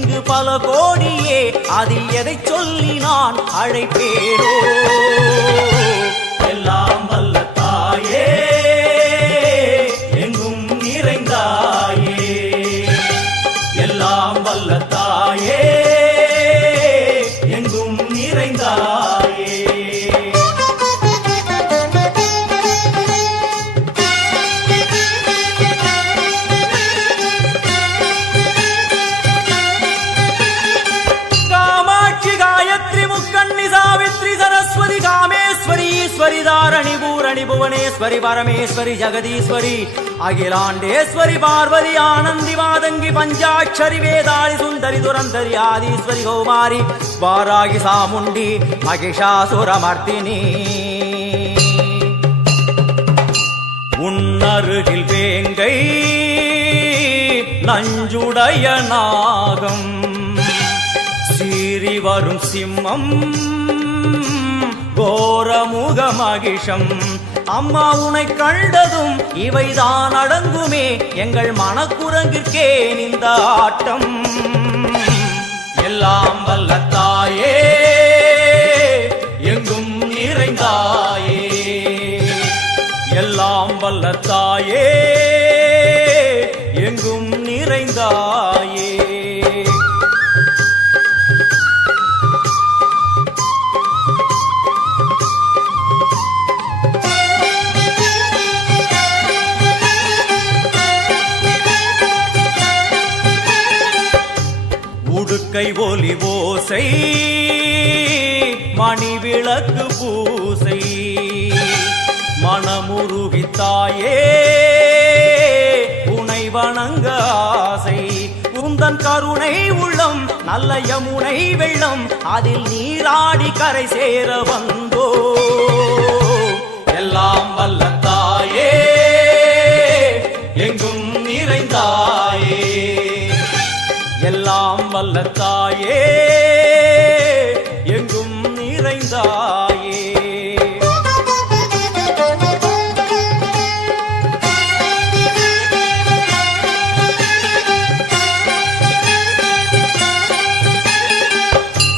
இங்கு பல கோடியே, அதில் எதை சொல்லி நான் அழைப்பேனோ? எல்லாம் வல்ல தாயே, எங்கும் நிறைந்தாயே, எல்லாம் வல்ல தாயே, எங்கும் நிறைந்தாயே. காமாட்சி, காயத்ரி, முக்கண்ணி, சாவித்ரி, சரஸ்வதி, காமேஸ்வரி, ஈஸ்வரி, தாரணி, பூரணி, புவனேஸ்வரி, பரமேஸ்வரி, ஜெகதீஸ்வரி, அகிலாண்டேஸ்வரி, பார்வதி, ஆனந்தி, மாதங்கி, பஞ்சாட்சரி, வேதாளி, சுந்தரி, துரந்தரி, ஆதீஸ்வரி, கௌமாரி, வாராகி, சாமுண்டி, மகிஷாசுரமர்த்தினி. உன்னருகில் வேங்கை நஞ்சுடைய நாகம், சீறி வரும் சிம்மம், கோரமுக மகிஷம். அம்மா உனை கண்டதும் இவைதான் அடங்குமே, எங்கள் மனக்குரங்கிற்கே இந்த ஆட்டம். எல்லாம் வல்ல தாயே, எங்கும் நிறைந்தாயே, எல்லாம் வல்ல தாயே, எங்கும் நிறைந்தாயே. உடுக்கை ஒலி ஓசை, மணி விளக்கு பூசை, மனமுருகித்தாயே உனை வணங்க ஆசை. உந்தன் கருணை உள்ளம் நல்ல யமுனை வெள்ளம், அதில் நீராடி கரை சேர வந்தோ. எல்லாம் வல்ல தாயே, எங்கும் நிறைந்தாயே, எல்லாம் வல்ல தாயே, எங்கும் நிறைந்தாயே.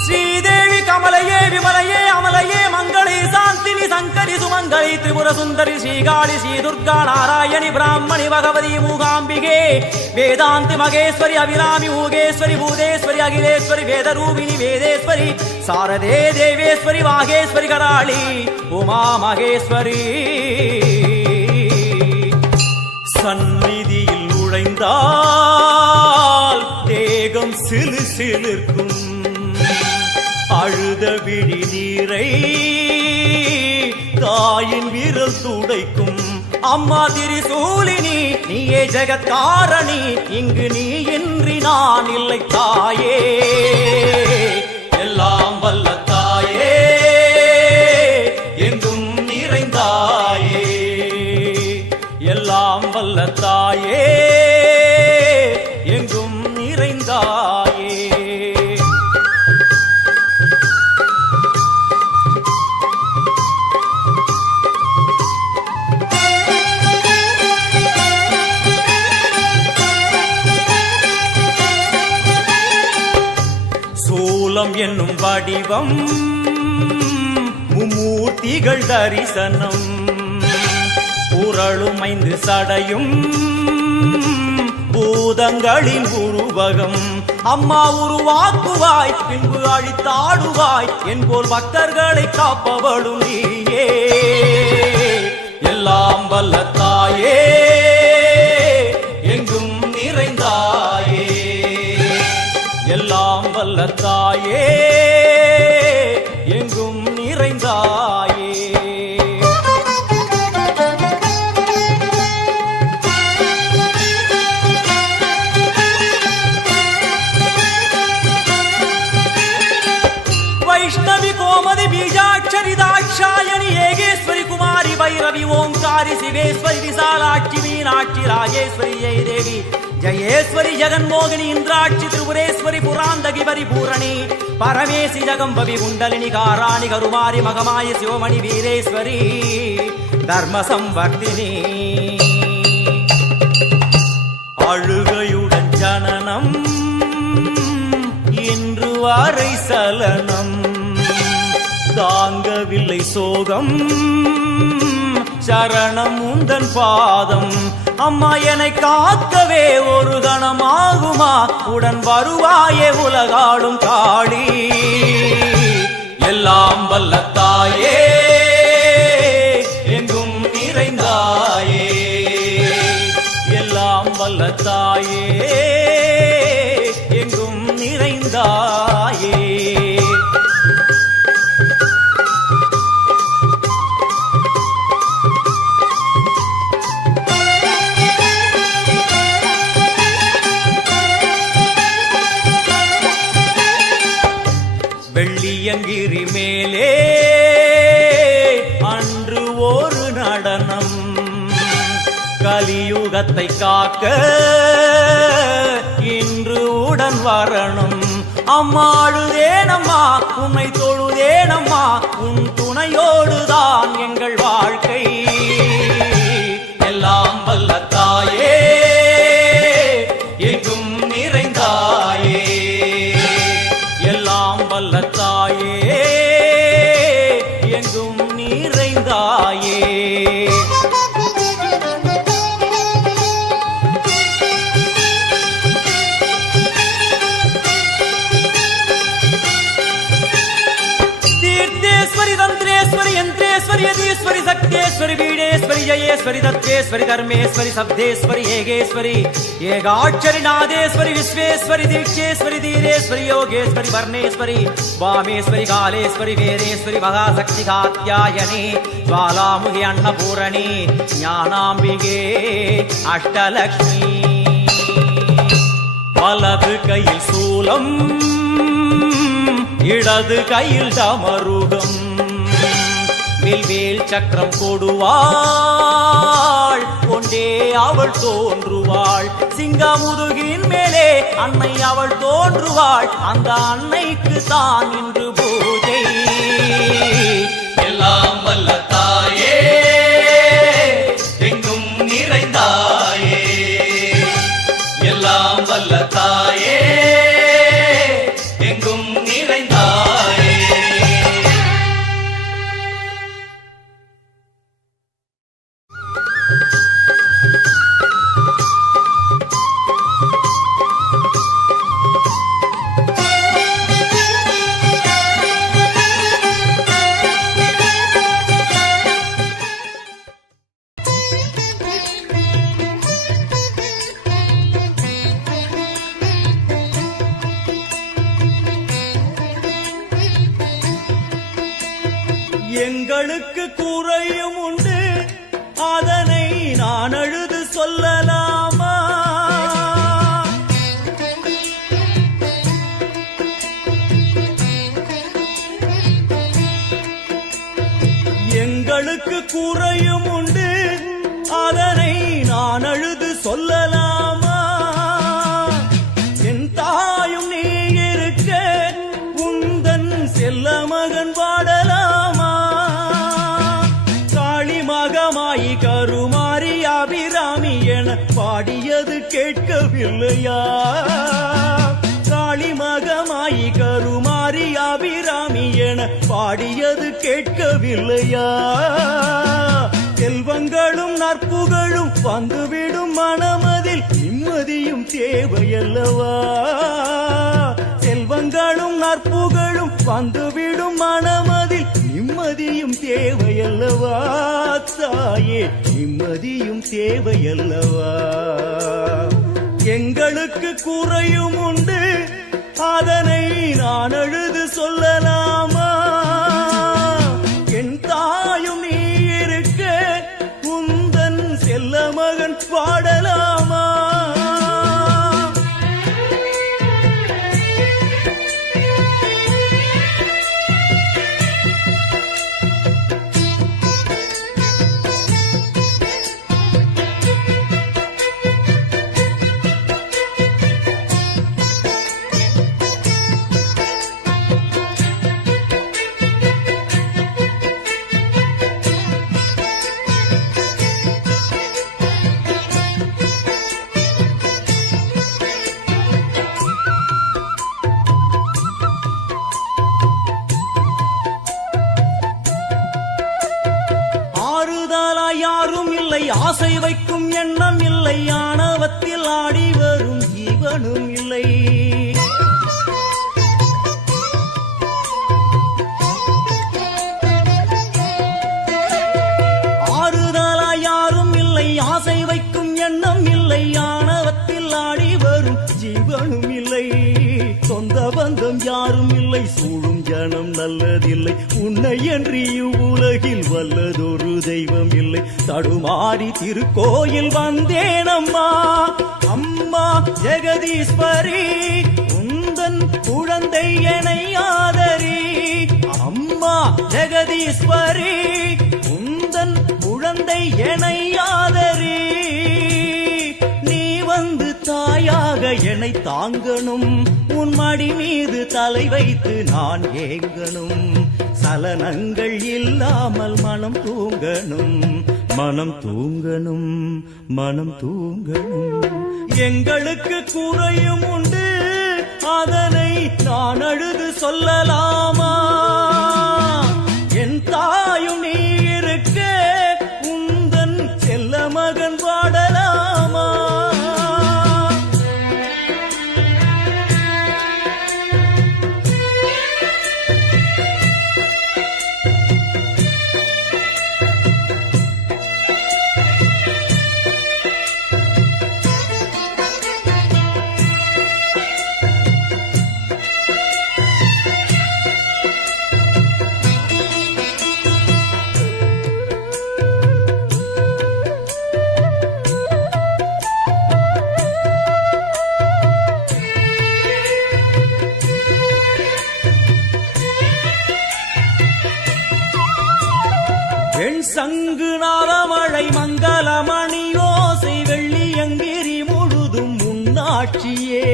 ஸ்ரீதேவி, கமலையே, விமலையே, அமலையே, மங்களே, சாந்தினி, சங்கரி, சுமங்கலி, திரிபுர சுந்தரி, ஸ்ரீகாளி, ஸ்ரீ துர்கா, நாராயணி, பிராமணி, பகவதி, மூகாம்பிகே, வேதாந்தி, மகேஸ்வரி, அபிராமி, மூகேஸ்வரி, பூதேஸ்வரி, அகிலேஸ்வரி, வேதரூபிணி, வேதேஸ்வரி, சாரதே, தேவேஸ்வரி, வாகேஸ்வரி, கராளி, உமா மகேஸ்வரி. சந்நிதியில் நுழைந்தால் தேகம் சிலு சிலிர்க்கும், அழுத விழி நீரை தாயின் விரல் துடைக்கும். அம்மா திரிசூலினி, நீயே ஜெகத்காரணி, இங்கு நீ இன்றி நான் இல்லை தாயே. எல்லாம் வல்ல தாயே, எங்கும் நிறைந்தாயே, எல்லாம் வல்ல தாயே, எங்கும் நிறைந்தாயே. சூலம் என்னும் வடிவம், மும்மூர்த்திகள் தரிசனம், உரளுமைந்து சடையும், பூதங்களின் உருவகம். அம்மா உருவாக்குவாய், பின்பு அழித்தாடுவாய், என்போல் பக்தர்களை காப்பவளும் நீயே. எல்லாம் வல்ல தாயே, எங்கும் நிறைந்தாயே, எல்லாம் வல்ல தாயே, எங்கும் நிறைந்தாயே. வைஷ்ணவி, கோமதி, பீஜாட்சரி, தாட்சாயணி, ஏகேஸ்வரி, குமாரி, பைரவி, ஓங்காரி, சிவேஸ்வரி, விசாலாட்சி, மீனாட்சி, ராஜேஸ்வரி, ஜெயதேவி, ஜயேஸ்வரி, ஜெகன்மோகினி, இந்திராட்சி, திரிபுரேஸ்வரி, புராந்தகி, பரிபூரணி, பரமேசி, ஜகம்பவி, குண்டலினி, காராணி, கருமாரி, மகமாயி, சிவமணி, வீரேஸ்வரி, தர்ம சம்வர்த்தினி. அழுகையுடன் ஜனனம், அரை சலனம் தாங்கவில்லை சோகம் சரணம் உந்தன் பாதம் அம்மா என்னை காக்கவே ஒரு கணமாகுமா உடன் வருவாயே உலகாளும் காளி எல்லாம் வல்ல தாயே எங்கும் நிறைந்தாயே எல்லாம் வல்ல தாயே எங்கும் நிறைந்தாயே வெள்ளியங்கிரி மேலே அன்று ஒரு நடனம் கலியுகத்தை காக்க இன்று உடன் வரணும் அம்மா அழுதேனம்மா உன்னை தொழுதேனம்மா உன் துணையோடுதான் எங்கள் வாழ்க்கை எல்லாம் வல்ல தாயே எங்கும் நிறைந்தாயே எல்லாம் வல்ல தாயே எங்கும் நிறைந்தாயே तीर्थेश्वरी तंत्रेश्वरी यंत्रेश्वरी यदीश्वरी शक्तेश्वरी बीडेश्वरी जयेश्वरी दत्तेश्वरी धर्मेश्वरी शब्देश्वरी येगेश्वरी येगाक्षरी नादेश्वरी विश्वेश्वरी दीक्षेश्वरी धीरेश्वरी योगेश्वरी वर्णेश्वरी वामेश्वरी कालेश्वरी वीरेश्वरी महाशक्ति कात्यायनी ज्वालामुखी अन्नपूरणी ज्ञानाम्बिके अष्टलक्ष्मी वलது கையில் சூலம் இடது கையில் டமருகம் வில்வேல் சக்கரம் கொடுவாள் கொண்டே அவள் தோன்றுவாள் சிங்கமுதுகின் மேலே அன்னை அவள் தோன்றுவாள் அந்த அன்னைக்கு தான் இன்று பூஜை எல்லாம் வல்ல தாயே எங்கும் நிறைந்தாயே எல்லாம் வல்ல தாயே எங்கும் நிறைந்தாயே எங்களுக்கு குறையும் உண்டு அதனை நான் அழுது சொல்லலாமா எங்களுக்கு குறையும் உண்டு அதனை நான் அழுது சொல்லலாமா என் தாயும் நீ இருக்க உந்தன் செல்ல மகன் வாடலாமா மகமாயி கருமாரி அபிராமி என பாடியது கேட்கவில்லையா காளி மகமாயி கருமாரி அபிராமி என பாடியது கேட்கவில்லையா செல்வங்களும் நற்புகழும் வந்துவிடும் மனமதில் நிம்மதியும் தேவையல்லவா செல்வங்களும் நற்புகழும் வந்துவிடும் மனமதில் நிம்மதியும் தேவையல்லவா தாயே நிம்மதியும் தேவையல்லவா எங்களுக்கு குறையும் உண்டு அதனை நான் அழுது சொல்லலாமா என் தாயும் நீ இருக்க உந்தன் செல்ல மகன் பாடலாமா ஆசை வைக்கும் எண்ணம் இல்லை, ஆணவத்தில் ஆடி வரும் ஜீவனும் இல்லை. ஆறுதலாய் யாரும் இல்லை, ஆசை வைக்கும் எண்ணம் இல்லை, ஆணவத்தில் ஆடி வரும் ஜீவனும் இல்லை. சொந்த பந்தம் யாரும் இல்லை, சூழும் ஜனம் நல்லதில்லை, உன்னை என்று இவ்வுலகில் வல்லதொரு தெய்வம் இல்லை. தடுமாறி திருக்கோயில் வந்தேனம்மா, அம்மா ஜெகதீஸ்வரி, உந்தன் குழந்தை என்னை ஆதரி. அம்மா ஜெகதீஸ்வரி, உந்தன் குழந்தை என்னை ஆதரி. நீ வந்து தாயாக என்னை தாங்கணும், உன் மடி மீது தலை வைத்து நான் ஏங்கணும். சலனங்கள் இல்லாமல் மனம் தூங்கணும், மனம் தூங்கணும், மனம் தூங்கணும். எங்களுக்கு குறையும் உண்டு, அதனை நான் அழுது சொல்லலாமா? என் தாயும் நீ இருக்க, உந்தன் செல்ல மகன் பாடலாமா? சங்கு நாதமழை மங்களமணி ஓசை வெள்ளியங்கிரி முழுதும் முன்னாட்சியே.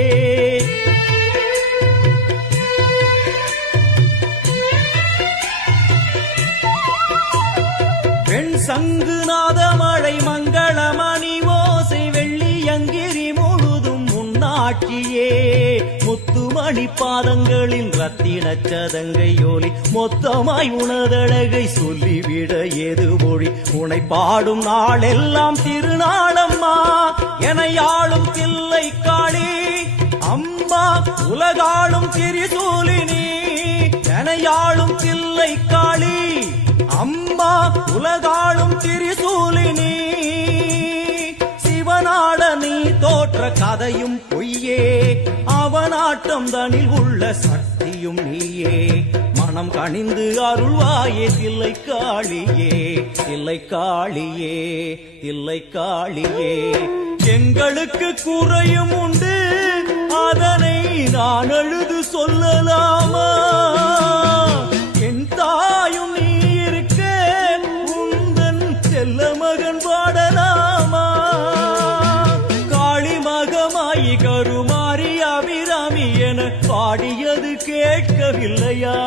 பெண் சங்கு நாதமழை மங்களமணி ஓசை வெள்ளியங்கிரி முழுதும் முன்னாட்சியே. முத்துமணி பாதங்களின் ரத்தின சதங்கையோலி மொத்தமாய் உனதழகை சொல்லிவிட ஏது மொழி? உனை பாடும் நாளெல்லாம் திருநாளம்மா, எனையாளும் தில்லை காளி. அம்மா உலகாளும் திரிசூலினி, எனையாளும் தில்லை காளி. அம்மா உலகாளும் திரிசூலினி. சிவனாட நீ தோற்ற கதையும் பொய்யே, அவனாட்டம் தனில் உள்ள சக்தியும் நீயே. மனம் கனிந்து அருள்வாயே தில்லை காளியே, தில்லை காளியே, தில்லை காளியே. எங்களுக்கு குறையும் உண்டு, அதனை நான் அழுது சொல்லலாமா? என் தாயும் நீ இருக்க, உந்தன் செல்ல மகன் பாடலாமா? காளி மகமாயி கருமாரி அபிராமி என பாடியது கேட்கவில்லையா?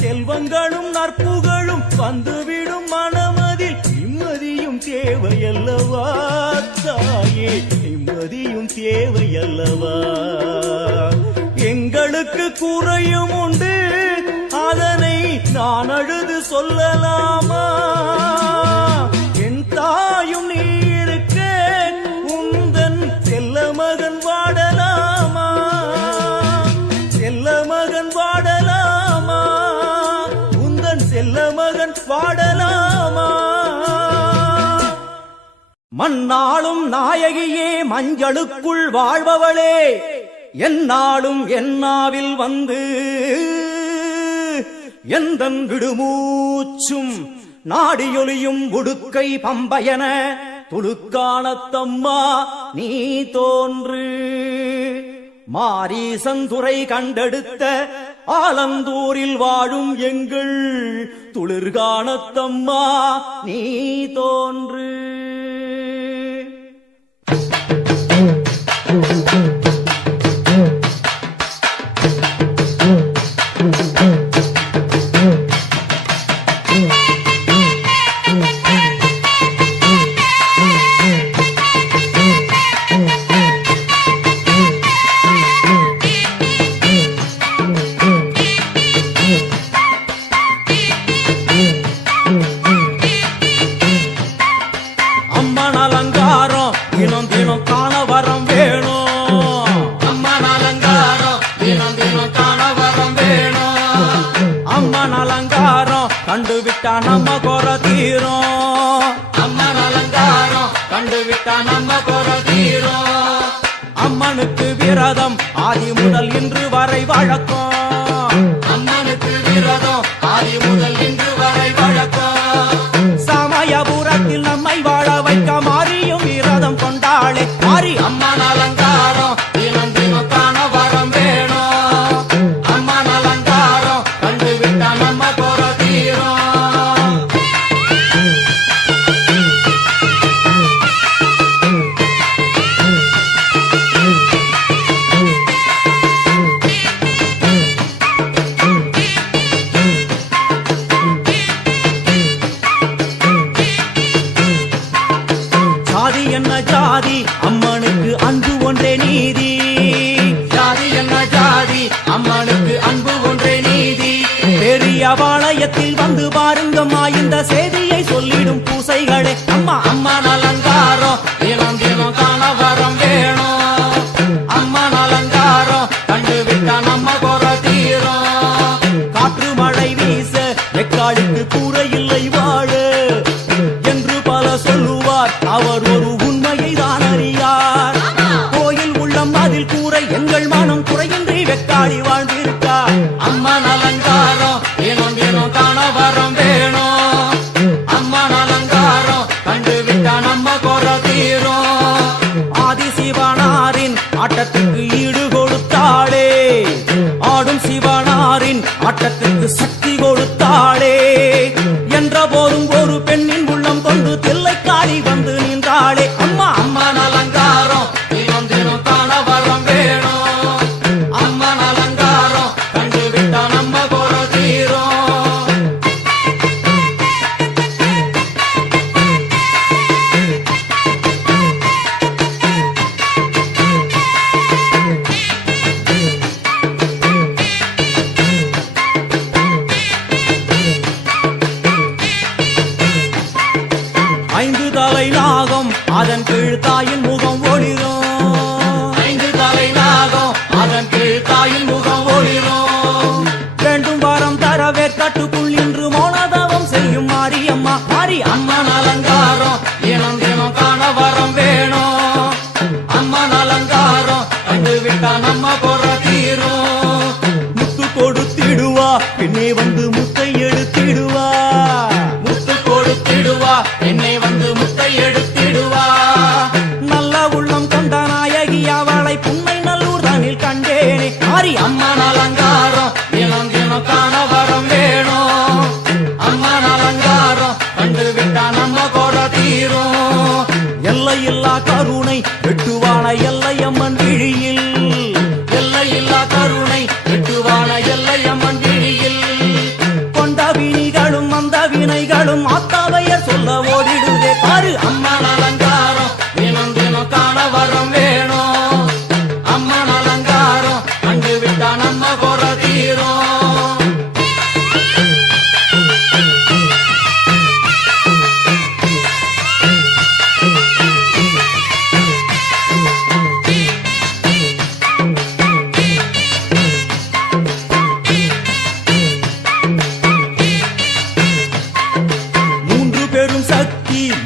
செல்வங்களும் நற்புகழும் வந்துவிடும் மனமதில் நிம்மதியும் தேவையல்லவா தாயே, நிம்மதியும் தேவையல்லவா? எங்களுக்கு குறையும் உண்டு, அதனை நான் அழுது சொல்லலாமா? என் தாயும் நீ இருக்க, உந்தன் செல்ல மகன் வாடலாமா? செல்ல மகன் வாடலாமா? உந்தன் செல்ல மகன் வாடலாமா? மண்ணாளும் நாயகியே, மஞ்சளுக்குள் வாழ்பவளே, என்னாலும் என்னாவில் வந்து எந்தன் விடுமூச்சும் நாடியொலியும் உடுக்கை பம்பயன துளுக்கானத்தம்மா நீ தோன்று. மாரீசந்துரை கண்டெடுத்த ஆலந்தூரில் வாழும் எங்கள் துளிர்கானத்தம்மா நீ தோன்று. நம்ம குறை தீரும். அம்மன் அலங்காரம் கண்டுவிட்டா நம்ம குறை தீரும். அம்மனுக்கு விரதம் ஆதி முதல் இன்று வரை வழக்கம். அம்மனுக்கு விரதம் ஆதி முதல் இன்று வரை வழக்கம். சமயபுரத்தில் நம்மை வாழ வைக்க மாறியும் விரதம் கொண்டாளே மாறி அம்மன் அலங்காரம் தினம் தினம் காண வரம் வேணும். அம்மன் அலங்காரம் கண்டுவிட்டா நம்ம குறை தீரும். ஜாதி என்ன ஜாதி அம்மனுக்கு அன்பு ஒன்றே நீதி. ஜாதி என்ன ஜாதி அம்மனுக்கு அன்பு ஒன்றே நீதி. பெரிய பாளையத்தில் வந்து பாருங்கம்மா இந்த செய்தியை சொல்லிடும் பூசைகளே. அம்மா அம்மன் அலங்காரம் தினம் தினம் காண வரம் வேணும். அம்மன் அலங்காரம் கண்டுவிட்டா நம்ம குறை தீரும். காற்று மழை வீச எக்காலுக்கு கூரை இல்லை வாழு என்று பல சொல்லுவார். அவர் ஒரு உண்மையை தான் அறியார். கோயில் உள்ளம் அதில் கூரை எங்கள் மனம் குறையின்றி வெக்காளி வாழ்ந்திருக்கார். அம்மன் அலங்காரம் தினம் தினம் காண வரம் வேணும். அம்மன் அலங்காரம் கண்டுவிட்டா நம்ம குறை தீரும். ஆதி சிவனாரின் ஆட்டத்துக்கு ஈடு கொடுத்தாளே. ஆடும் சிவனாரின் ஆட்டத்துக்கு சக்தி கொடுத்தாளே. என்ற போதும் ஒரு பெண்ணின் உள்ளம் கொண்டு தில்லைக்காளி வந்து நின்றாளே. அம்மா அம்மன் அலங்காரம் தினம் தினம் காண வரம் வேணும். அம்மன் அலங்காரம் கண்டுவிட்டா நம்ம குறை தீரும். ஐந்து தலை நாகம் அதன் கீழ் தாயின் முகம் ஒளிரும். ஐந்து தலை நாகம் அதன் கீழ் தாயின் முகம் ஒளிரும். வேண்டும் வரம் தரவே கட்டுக்குள் இன்று மௌனதவம் செய்யும் மாரியம்மா மாரி அம்மன் அலங்காரம் தினம் தினம் காண வரம் வேணும். அம்மன் அலங்காரம் கண்டுவிட்டா நம்ம குறை தீரும். முத்து கொடுத்திடுவா பின்னே வந்து முத்தை எடுத்திடுவா. முத்து கொடுத்திடுவா என்னை வந்து முத்தை எடுத்திடுவா. நல்ல உள்ளம் கொண்ட நாயகி அவளை புன்னை நல்லூர் தனில் கண்டேனே. மாறி அம்மன் அலங்காரம் தினம் தினம் காண வரம் வேணும். அம்மன் அலங்காரம் கண்டுவிட்டா நம்ம குறை தீரும். எல்லையில்லா கருணை வெட்டுவான எல்லை அம்மன் விழியில். எல்லையில்லா கருணை வெட்டுவான எல்லை அம்மன் விழியில். கொண்ட வினிகளும் அந்த வினைகளும் ஆத்தாவையர் சொல்ல ஓடிடுதே பாரு. அம்மன் அலங்காரம் தினம் தினம் காண வரம் வேணும். அம்மன் அலங்காரம் கண்டுவிட்டா நம்ம குறை தீரும்.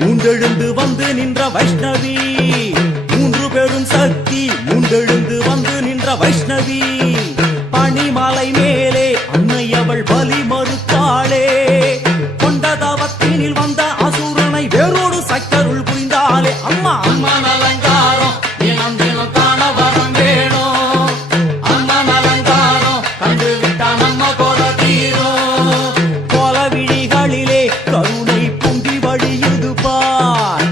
மூண்டெழுந்து வந்து நின்ற வைஷ்ணவி. மூன்று பெரும் சக்தி மூண்டெழுந்து வந்து நின்ற வைஷ்ணவி. பனிமலை மேலே அன்னை அவள் பலி மறுத்தாளே. கொண்ட தவத்தினில் வந்த அசுரனை வேரோடு சக்கருள் புரிந்தாளே. அம்மா அம்மன் அலங்காரம் தினம் தினம் காண வரம் வேணும். அம்மன் அலங்காரம் கண்டுவிட்டா நம்ம குறை தீரும். கோல விழிகளிலே கருணை பொங்கி வழியுது பார்.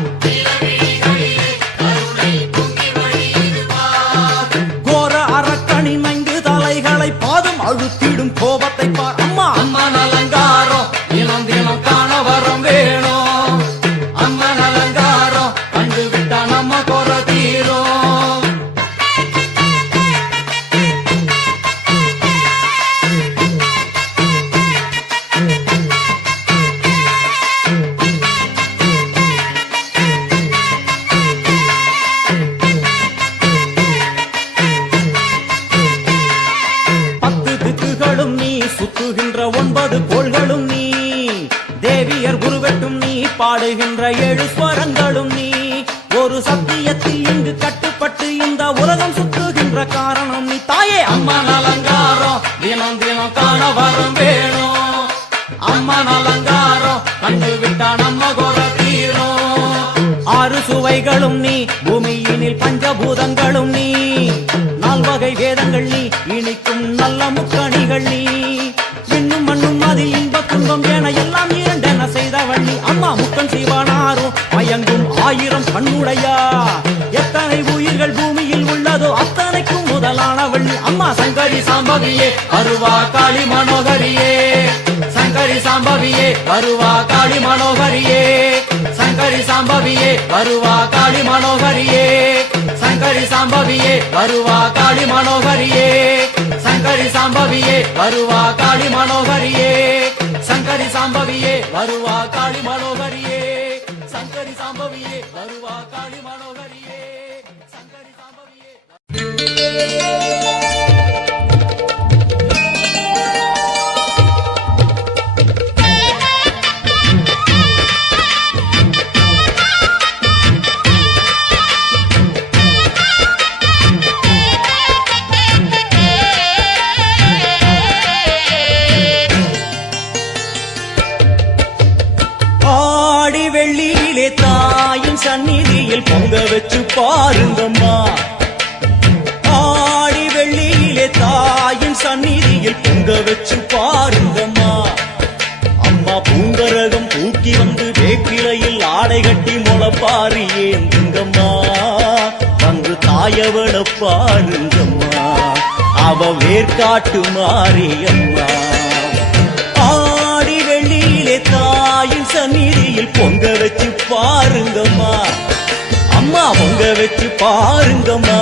கோர அரக்கனின் 5 தலைகளை பாதம் அழுத்திடும் கோபத்தை பார். அம்மா அம்மன் அலங்காரம் தினம் தினம் காண வரம் வேணும். அம்மன் அலங்காரம் கண்டுவிட்டா நம்ம குறை தீரும். வெட்டும் நீ, பாடுகின்ற 7 ஸ்வரங்களும் நீ. ஒரு சத்தியத்தில் இங்கு கட்டுப்பட்டு இந்த உலகம் சுற்றுகின்ற காரணம் நீ. தாயே அம்மன் அலங்காரம் தினம் தினம் காண வரம் வேணும். அம்மன் அலங்காரம் கண்டு விட்டா நம்ம குற தீரும். 6 சுவைகளும் நீ, பூமியினில் பஞ்சபூதங்களும் நீ. 4 வகை வேதங்கள் நீ, இனிக்கும் நல்ல முக்கணிகள் நீ. இன்னும் மண்ணும் அதில் இன்ப துன்பம் என எல்லாம் இரண்டென செய்தவள் நீ. அம்மா முக்கன் சிவனாரும் மயங்கும் 1000 கண்ணுடையா. எத்தனை உயிர்கள் பூமியில் உள்ளதோ அத்தனைக்கும் முதலானவள் நீ. அம்மா சங்கரி சாம்பவியே வருவா காளி மனோகரியே. சங்கரி சாம்பவியே வருவா காளி மனோகரியே. சங்கரி சாம்பவியே வருவா காளி மனோகரியே. சங்கரி சாம்பவியே வருவா காளி மனோகரியே. சங்கரி சாம்பவியே வருவா காளி மனோகரியே. சங்கரி சாம்பவியே வருவா காளி மனோகரியே. சங்கரி சாம்பவியே வருவா காளி மனோகரியே. சங்கரி சாம்பவியே. தாயின் சந்நிதியில் பொங்க வச்சு பாருங்கம்மா. ஆடி வெள்ளியிலே தாயின் சந்நிதியில் பொங்க வச்சு பாருங்கம்மா. அம்மா பூங்கரகம் தூக்கி வந்து வேப்பிலையில் ஆடை கட்டி முளப்பாரி ஏந்துங்கம்மா. வந்து தாயவள பாருங்கம்மா, அவ வேர்காட்டு மாரியம்மா. ஆடி வெள்ளியிலே தாயின் சந்நிதியில் பொங்க வச்சு பாருங்கம்மா. அம்மா பொங்க வச்சு பாருங்கம்மா.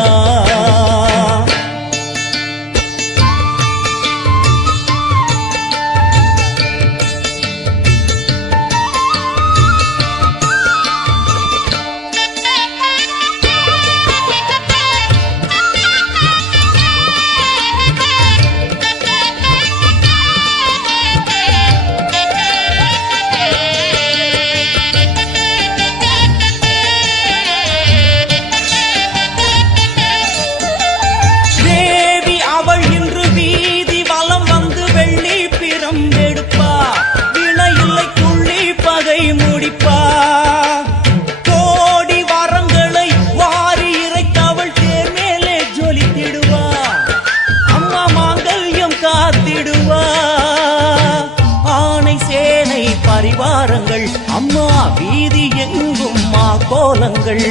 பரிவாரங்கள் அம்மா வீதி எங்கும் மா கோலங்கள்.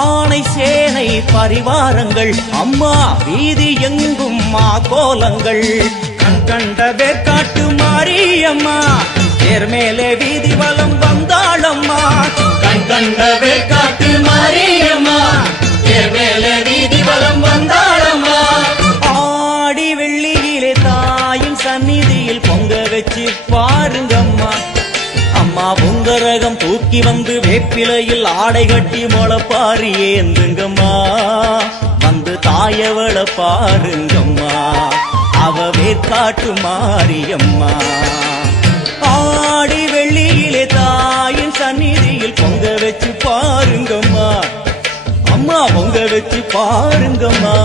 ஆணை சேனை பரிவாரங்கள் அம்மா வீதி எங்கும் மா கோலங்கள். கண் கண்ட வேர்காட்டு மாரியம்மா தேர் மேலே வீதி வலம் வந்தாளம்மா. கண் கண்ட வேர்காட்டு மாரியம்மா தேர் மேலே வீதி வலம் வந்தாளம்மா. ஆடி வெள்ளியிலே தாயின் சந்நிதியில் பொங்க வச்சு பாருங்கம்மா. அம்மா பொங்கரகம் தூக்கி வந்து வேப்பிலையில் ஆடை கட்டி முளப்பாரி ஏந்துங்கம்மா. வந்து தாயவள பாருங்கம்மா, அவ வேர்காட்டு மாரியம்மா. ஆடி வெள்ளியிலே தாயின் சந்நிதியில் பொங்க வச்சு பாருங்கம்மா. அம்மா பொங்க வச்சு பாருங்கம்மா.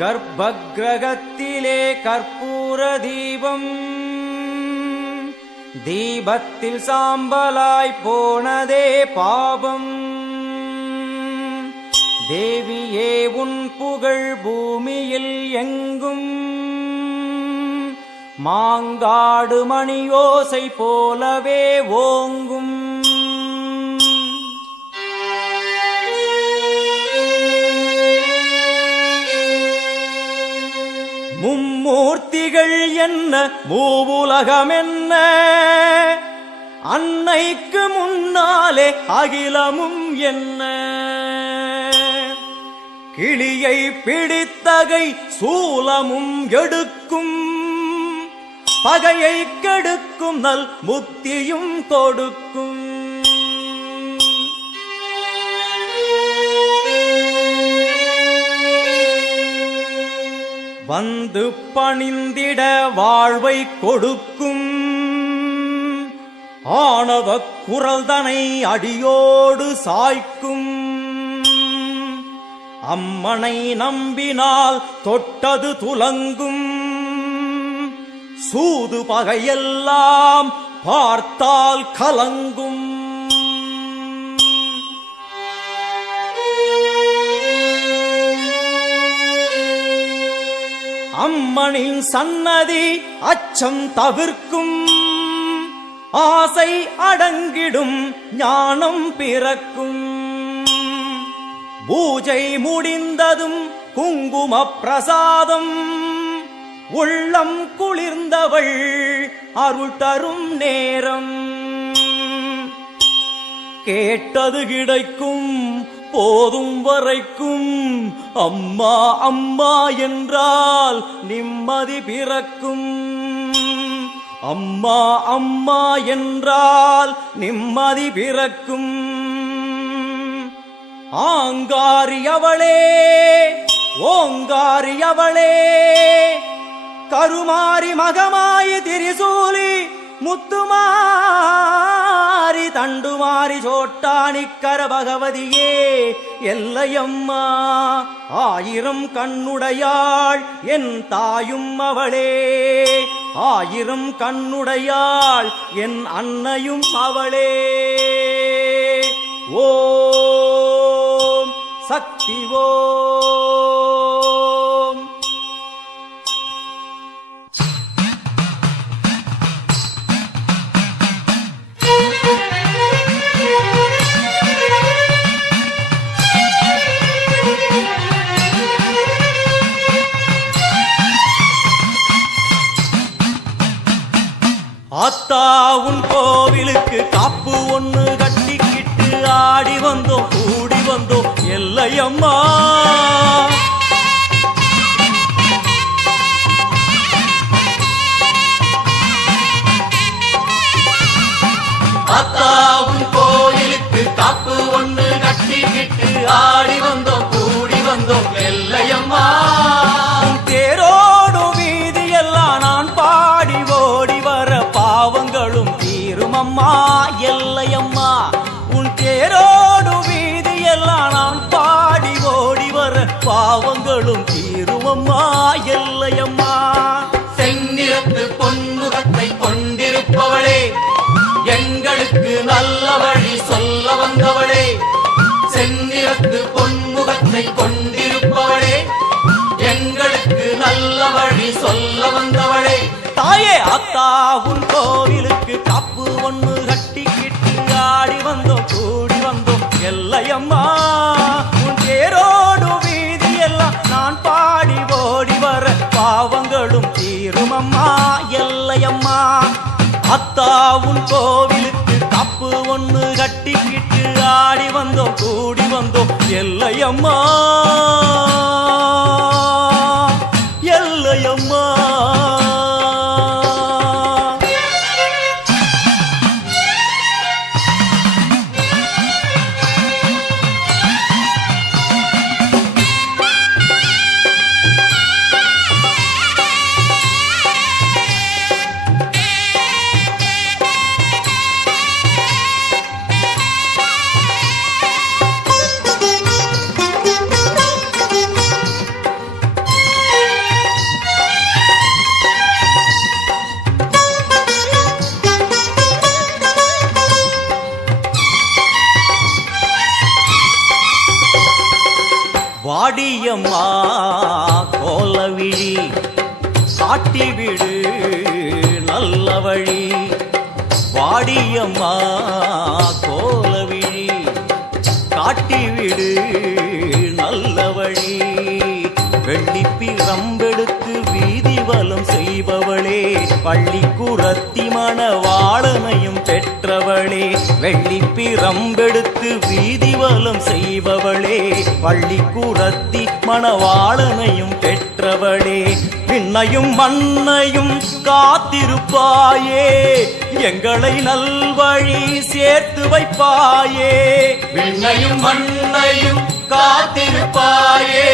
கர்ப்பகிரகத்திலே கற்பூர தீபம், தீபத்தில் சாம்பலாய் போனதே பாபம். தேவியே உன் புகழ் பூமியில் எங்கும், மாங்காடு மணியோசை போலவே ஓங்கும். மும்மூர்த்திகள் என்ன மூவுலகம் என்ன, அன்னைக்கு முன்னாலே அகிலமும் என்ன. கிளியை பிடித்தகை சூலமும் எடுக்கும், பகையை கெடுக்கும் நல் முக்தியும் கொடுக்கும். வந்து பணிந்திட வாழ்வை கொடுக்கும். ஆணவ குரல்தனை அடியோடு சாய்க்கும். அம்மனை நம்பினால் தொட்டது துலங்கும். சூது பகையெல்லாம் பார்த்தால் கலங்கும். அம்மனின் சன்னதி அச்சம் தவிர்க்கும். ஆசை அடங்கிடும் ஞானம் பிறக்கும். பூஜை முடிந்ததும் குங்கும பிரசாதம். உள்ளம் குளிர்ந்தவள் அருள் தரும் நேரம். கேட்டது கிடைக்கும் போதும் வரைக்கும். அம்மா அம்மா என்றால் நிம்மதி பிறக்கும். அம்மா அம்மா என்றால் நிம்மதி பிறக்கும். ஆங்காரியவளே ஓங்காரியவளே கருமாரி மகமாயி திரிசூலி முத்துமாரி தண்டுமாரி சோட்டானிக்கர பகவதியே எல்லையம்மா. ஆயிரம் கண்ணுடையாள் என் தாயும் அவளே. ஆயிரம் கண்ணுடையாள் என் அன்னையும் அவளே. ஓம் சக்தி ஓம். ஆத்தா உன் கோவிலுக்கு காப்பு ஒண்ணு கட்டிக்கிட்டு ஆடி வந்தோம் கூடி வந்தோம் எல்லையம்மா. ஆத்தா உன் கோவிலுக்கு காப்பு ஒண்ணு கட்டிக்கிட்டு ஆடி வந்தோம் கூடி வந்தோம் எல்லையம்மா. தேரோடும் வீதியெல்லாம் நான் பாடி ஓடி வர பாவங்களும் தீருமம்மா எல்லையம்மா. உன் தேரோடு வீதியெல்லாம் நான் பாடி ஓடி வர பாவங்களும் தீருமம்மா எல்லையம்மா. செந்நிறத்து பொன்முகத்தை கொண்டிருப்பவளே எங்களுக்கு நல்ல வழி சொல்ல வந்தவளே. செந்நிறத்து பொன்முகத்தை கொண்டிருப்பவளே எங்களுக்கு நல்ல வழி சொல்ல வந்தவளே. தாயே ஆத்தா உன் கோவிலுக்கு காப்பு ஒண்ணு கட்டிக்கிட்டு ஆடி வந்தோம் கூடி வந்தோம் எல்லையம்மா. உன் தேரோடு வீதி எல்லாம் நான் பாடி ஓடி வர பாவங்களும் தீருமம்மா எல்லையம்மா. ஆத்தா உன் கோவிலுக்கு காப்பு ஒண்ணு கட்டிக்கிட்டு ஆடி வந்தோம் கூடி வந்தோம் எல்லையம்மா எல்லையம்மா. வாடியம்மா கோலவிழி காட்டிவிடு நல்ல வழி. வாடியம்மா கோலவிழி காட்டிவிடு நல்ல வழி. வெள்ளிப்பிரம்பெடுத்து வீதி வலம் செய்பவளே பள்ளிக்குரத்தி மணவாளனையும் பெற்றவளே. வெள்ளிப்பிரம்பெடுத்து வீதி வலம் செய்பவளே பள்ளிக்குரத்தி மணவாளனையும் பெற்றவளே. பின்ன விண்ணையும் மண்ணையும் காத்திருப்பாயே, எங்களை நல்வழி சேர்த்து வைப்பாயே. விண்ணையும் மண்ணையும் காத்திருப்பாயே,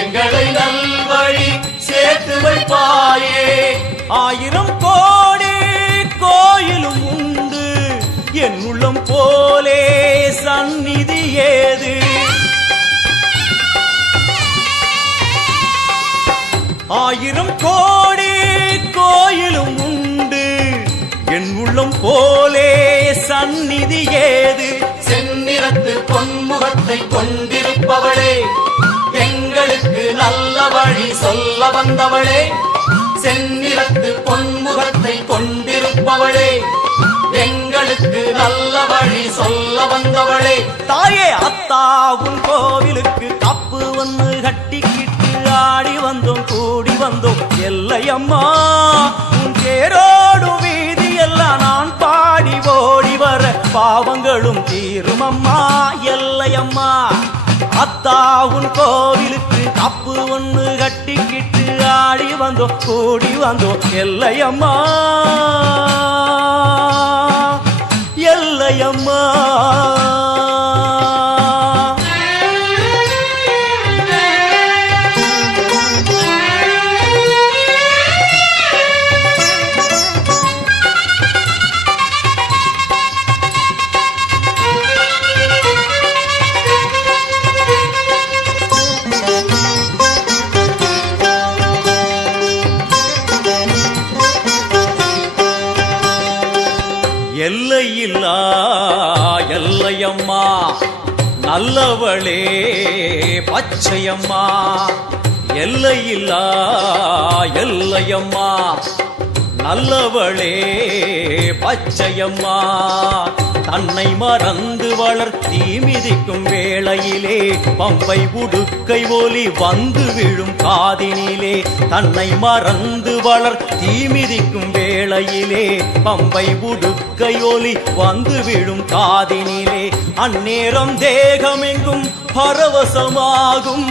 எங்களை நல்வழி சேர்த்து வைப்பாயே. 1000 கோடி கோயிலும் உண்டு, என் உள்ளம் போலே சந்நிதி ஏது. 1000 கோடி கோயிலும் உண்டு, என் உள்ளம் போலே சந்நிதி ஏது. செந்நிறத்து பொன்முகத்தை கொண்டிருப்பவளே, எங்களுக்கு நல்ல வழி சொல்ல வந்தவளே. செந்நிறத்து பொன்முகத்தை கொண்டிருப்பவளே, எங்களுக்கு நல்ல வழி சொல்ல வந்தவளே. தாயே அத்தாவும் கோவிலுக்கு கப்பு ஒன்று கட்டிக்கிட்டு ஆடி வந்தோம் கூடி வந்தோம் எல்லையம்மா. உன் தேரோடு வீதி எல்லாம் நான் பாடி ஓடி வர பாவங்களும் தீரும் அம்மா எல்லையம்மா. அத்தாவுன் கோவிலுக்கு கப்பு ஒன்று கட்டிக்கிட்டு ஆடி வந்தோம் கூடி வந்தோம் எல்லையம்மா எல்லையம்மா. எல்லையில்லா எல்லையம்மா நல்லவளே பச்சையம்மா. எல்லையில்லா எல்லையம்மா நல்லவளே பச்சையம்மா. தன்னை மறந்து வளர்த்தி மிதிக்கும் வேளையிலே பம்பை உடுக்கை ஒலி வந்து விழும் காதினிலே. தன்னை மறந்து வளர்த்தி மிதிக்கும் வேளையிலே பம்பை உடுக்கை ஒலி வந்து விழும் காதினிலே. அந்நேரம் தேகமெங்கும் பரவசமாகும்,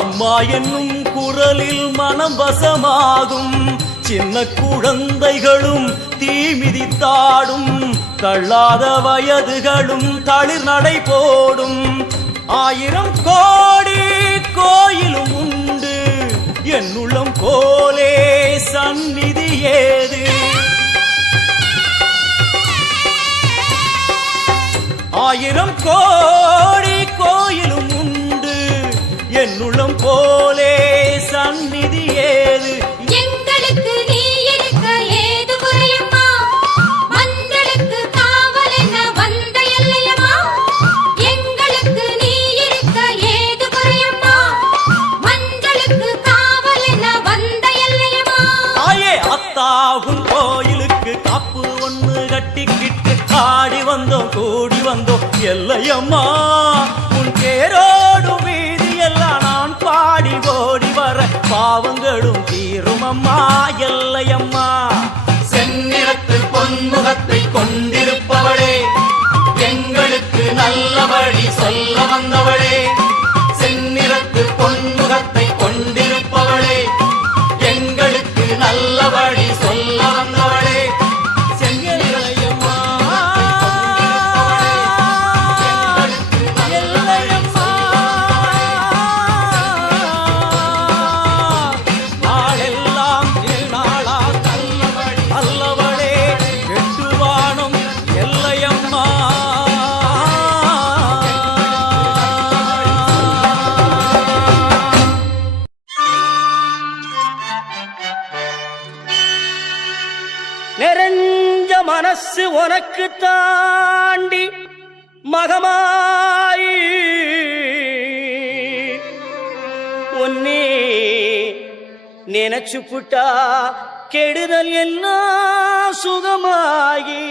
அம்மா என்னும் குரலில் மனம் வசமாகும். சின்ன குழந்தைகளும் தீமிதித்தாடும், தள்ளாத வயதுகளும் தளிர் நடை போடும். 1000 கோடி கோயிலும் உண்டு, என் உள்ளம் போலே சந்நிதி ஏது. 1000 கோடி கோயிலும் உண்டு, என் உள்ளம் போலே சந்நிதி ஏது. கோயிலுக்கு காப்பு ஒண்ணு கட்டிக்கிட்டு ஆடி வந்தோம் கூடி வந்தோம் எல்லையம்மா. உன் தேரோடு வீதி எல்லாம் நான் பாடி ஓடி வர பாவங்களும் தீரும் அம்மா எல்லையம்மா. செந்நிறத்து பொன்முகத்தை கொண்டிருப்பவளே, எங்களுக்கு நல்ல வழி சொல்ல வந்தவளே. செந்நிறத்து பொன்முகத்தை கொண்டிருப்பவளே, எங்களுக்கு நல்ல வழி சொல்ல வந்தவளே. செங்கலையம்மா எல்லையம்மா. நாளெல்லாம் திருநாளா அல்லவளே, வெட்டுவானம் எல்லையம்மா. நிறைஞ்ச மனசு உனக்கு தாண்டி மகமாயி ஒன்னே நினைச்சு புட்டா கெடுதல் எல்லாம் சுகமாகி.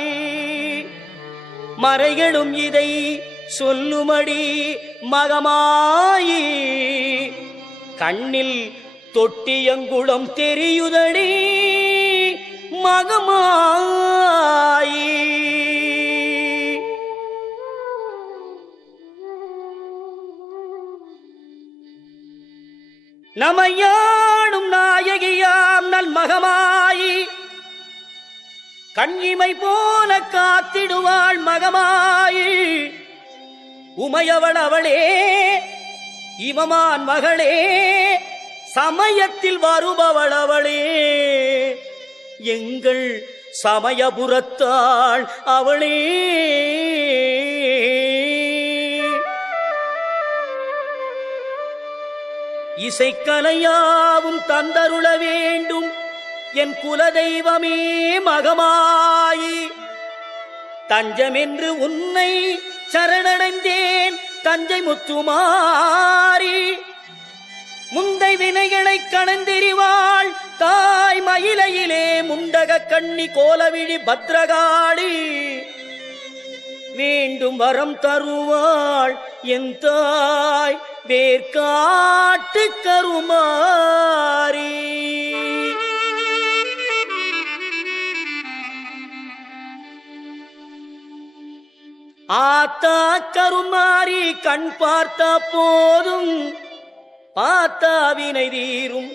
மறைகளும் இதை சொல்லுமடி மகமாயி, கண்ணில் தொட்டியங்குளம் தெரியுதடி மகமாயி. நமையாடும் நாயகியா கண்ணிமை போல காத்திடுவாள் மகமாயி உமையவள் அவளே இமமான் மகளே சமயத்தில் வருபவள் அவளே எங்கள் சமயபுரத்தாள் அவளே இசைக்கலையாவும் தந்தருள வேண்டும் என் குலதெய்வமே மகமாயி தஞ்சமென்று உன்னை சரணடைந்தேன் தஞ்சை முத்துமாரி முந்தை வினைகளை கணந்தெறிவாள் தாய் மயிலையிலே முண்டக கண்ணி கோலவிழி பத்ரகாளி வேண்டும் வரம் தருவாள் என் தாய் வேர்காட்டு கருமாரி ஆத்தா கருமாரி கண் பார்த்த போதும் பார்த்தா வினை தீரும்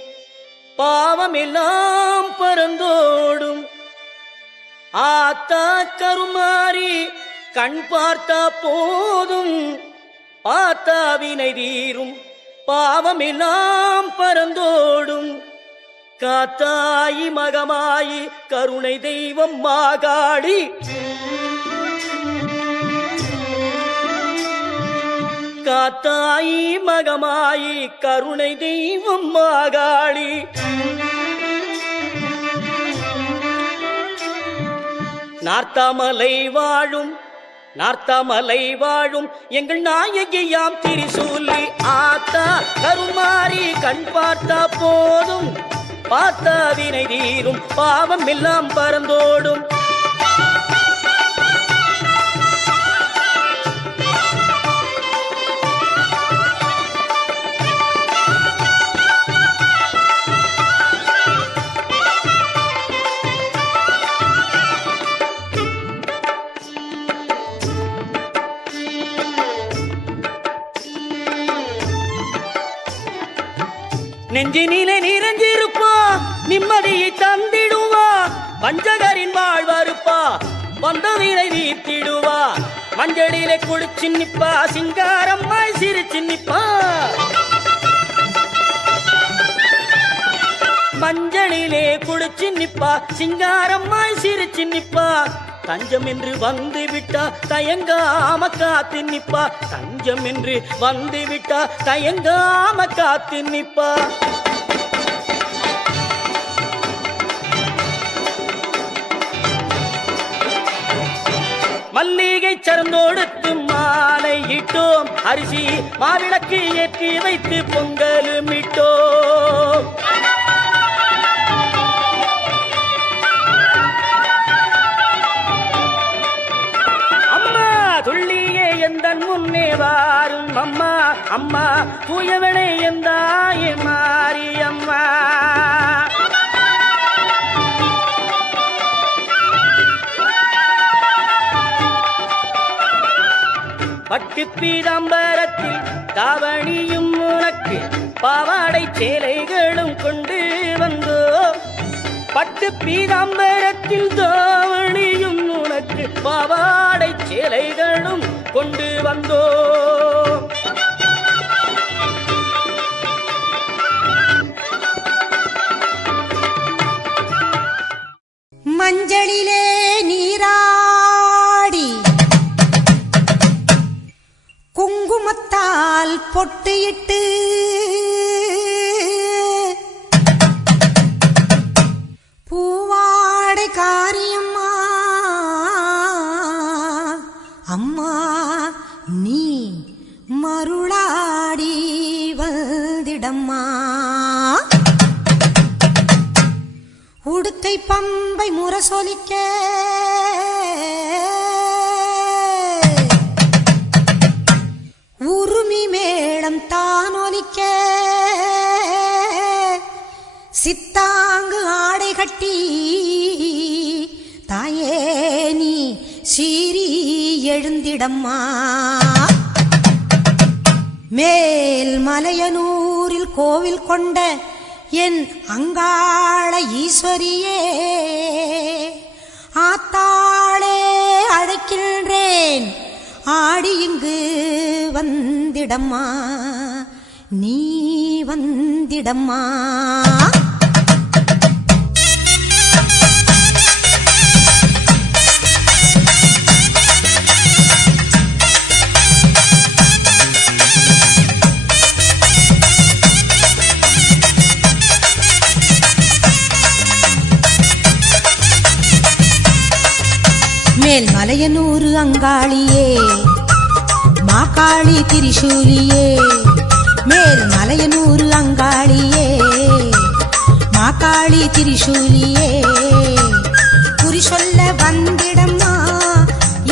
பாவம் எல்லாம் பறந்தோடும் ஆத்தா கருமாரி கண் பார்த்த போதும் பார்த்தா வினை தீரும் பாவம் எல்லாம் பறந்தோடும் காத்தாயி மகமாயி கருணை தெய்வம் மாகாளி காத்தாயி மகமாயி கருணை தெய்வம் மாகாளி நார்த்தாமலை வாழும் எங்கள் நாயகியாம் திரிசூலி ஆத்தா கருமாரி கண் பார்த்தா போதும் பார்த்தா வினை தீரும் பாவம் எல்லாம் பறந்தோடும் நெஞ்சினிலே நிறைஞ்சிருப்பா நிம்மதியை தந்திடுவா வஞ்சகரின் வாழ்வறுப்பா வந்தவினை நீத்திடுவா மஞ்சளிலே குளிச்சு நிப்பா சிங்காரம்மாய் சிரிச்சு நிப்பா மஞ்சளிலே குளிச்சு நிப்பா சிங்காரம்மாய் சிரிச்சு நிப்பா தஞ்சம் என்று வந்து விட்டா தயங்காம காத்து நிப்பா தஞ்சம் என்று வந்து விட்டா தயங்காம காத்து நிப்பா மல்லிகை சரந்தோடுத்து மாலை இட்டோம் அரிசி மாவிளக்கு ஏற்றி வைத்து பொங்கலும் இட்டோம் துள்ளியே எந்தன் முன்னே வாரும் அம்மா அம்மா தூயவனே எந்தாயே மாறி அம்மா பட்டு பீதாம்பரத்தில் தாவணியும் உனக்கு பாவாடை சேலைகளும் கொண்டு வந்தோ பட்டு பீதாம்பரத்தில் தாவணியும் உனக்கு பாவாடை சேலைகளும் கொண்டு வந்தோ மஞ்சளிலே நீராடி குங்குமத்தால் பொட்டியிட்டு பூவாடை காரியம்மா அம்மா நீ மருளாடி வந்திடம்மா உடுக்கை பம்பை முரசொலிக்க உருமி மேளம் தானொலிக்க சித்தாங்கு ஆடை கட்டி தாயே நீ சீறி எழுந்திடம்மா மேல் மலையனூரில் கோவில் கொண்ட என் அங்காள ஈஸ்வரியே ஆத்தாளே அழைக்கின்றேன் ஆடி இங்கு வந்திடம்மா நீ வந்திடம்மா. மேல் மலையனூறு அங்காளியே மாகாளி திரிசூலியே, மேல் மலையனூறு அங்காளியே மாகாளி திரிசூலியே, குறி சொல்ல வந்திடம்மா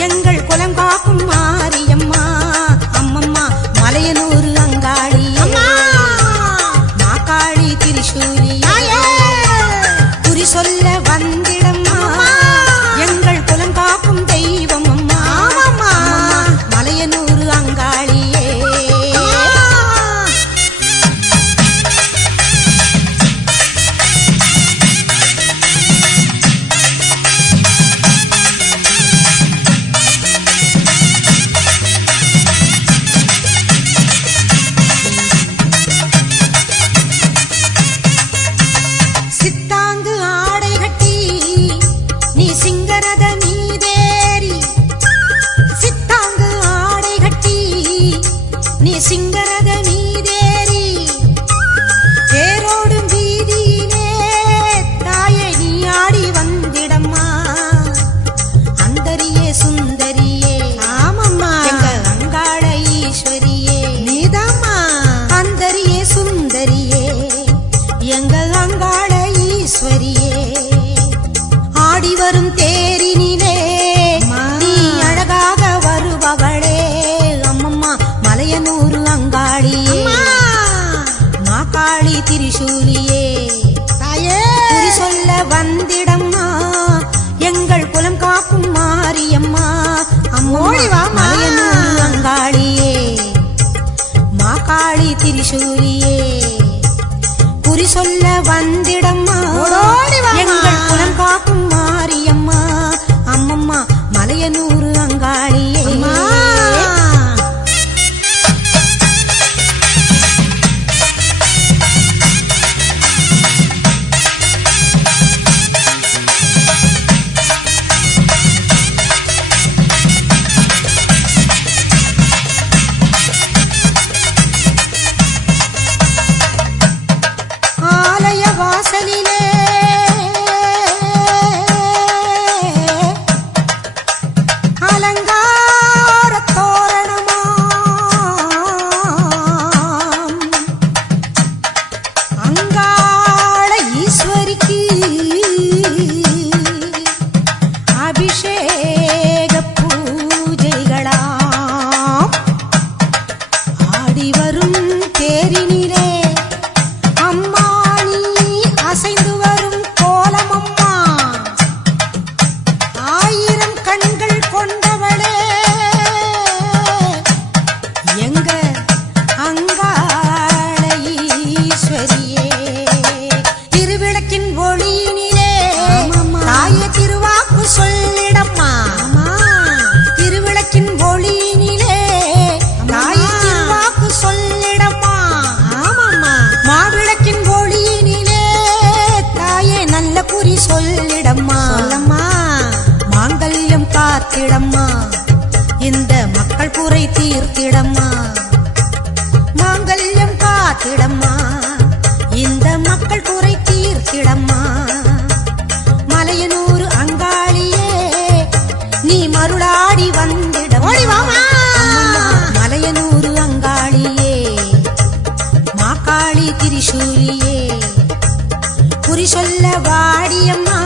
எங்கள் குலம் காக்கும் மாரியம்மா. அம்மம்மா மலையனூறு அங்காளியே மாகாளி திரிசூலியே, குறி சொல்ல வந்திடம்மா எங்கள் குலம் காக்கும் தெய்வம் அம்மா. மலையனூறு அங்காளியே சித்தாங்கு ஆடை கட்டி நீ சிங்கரத மீதேறி, சித்தாங்கு ஆடை கட்டி நீ சிங்கரத மீதேறி, தேரோடும் வீதியிலே தாயே நீ ஆடி வந்திடம்மா. அந்தரியே சுந்தரியே ஆமம்மா எங்க அங்காள ஈஸ்வரியே நீதாம்மா. அந்தரியே சுந்தரியே எங்க அங்காள ஈஸ்வரியே, ஆடி வரும் தேரினிலே நீ அழகாக வருபவளே. அம்மம்மா மலையனூறு அங்காளியே மாகாளி திரிசூலியே, குறி சொல்ல வந்திடம்மா எங்கள் குலம் காக்கும் மாரியம்மா. அம்மோடிவா மலையனூறு அங்காளியே மாகாளி திரிசூலியே, குறி சொல்ல வந்திடம்மா எங்கள் குலம் காக்கும் மாரியம்மா. அம்மம்மா மலையனூறு அங்காளியே ஆலய வாசலிலே அலங்கார தோரணமாம் அங்காள ஈஸ்வரிக்கு அபிஷேக பூஜைகளாம். ஆடி வரும் தேரினிலே அம்மா நீ அசைந்து வரும் கோலமம்மா, ஆயிரம் கண்கள் கொண்டவளே எங்க அங்காள ஈஸ்வரியே. திருவிளக்கின் ஒளியினிலே தாய திருவாக்கு சொல்லிடம்மா. திருவிளக்கின் ஒளியினிலே தாய திருவாக்கு சொல்லிடம்மா. மாவிளக்கின் ஒளியினிலே தாயே நல்ல குறி சொல்லிடம்மா. மாங்கல்யம் காத்திடம்மா இந்த மக்கள் குறை தீர்த்திடம்மா. மாங்கல்யம் காத்திடம்மா இந்த மக்கள் குறை தீர்த்திடம்மா. மலையனூறு அங்காளியே நீ மருளாடி வந்திடம்மா. மலையனூறு அங்காளியே மாகாளி திரிசூலியே, குறி சொல்ல வாடியம்மா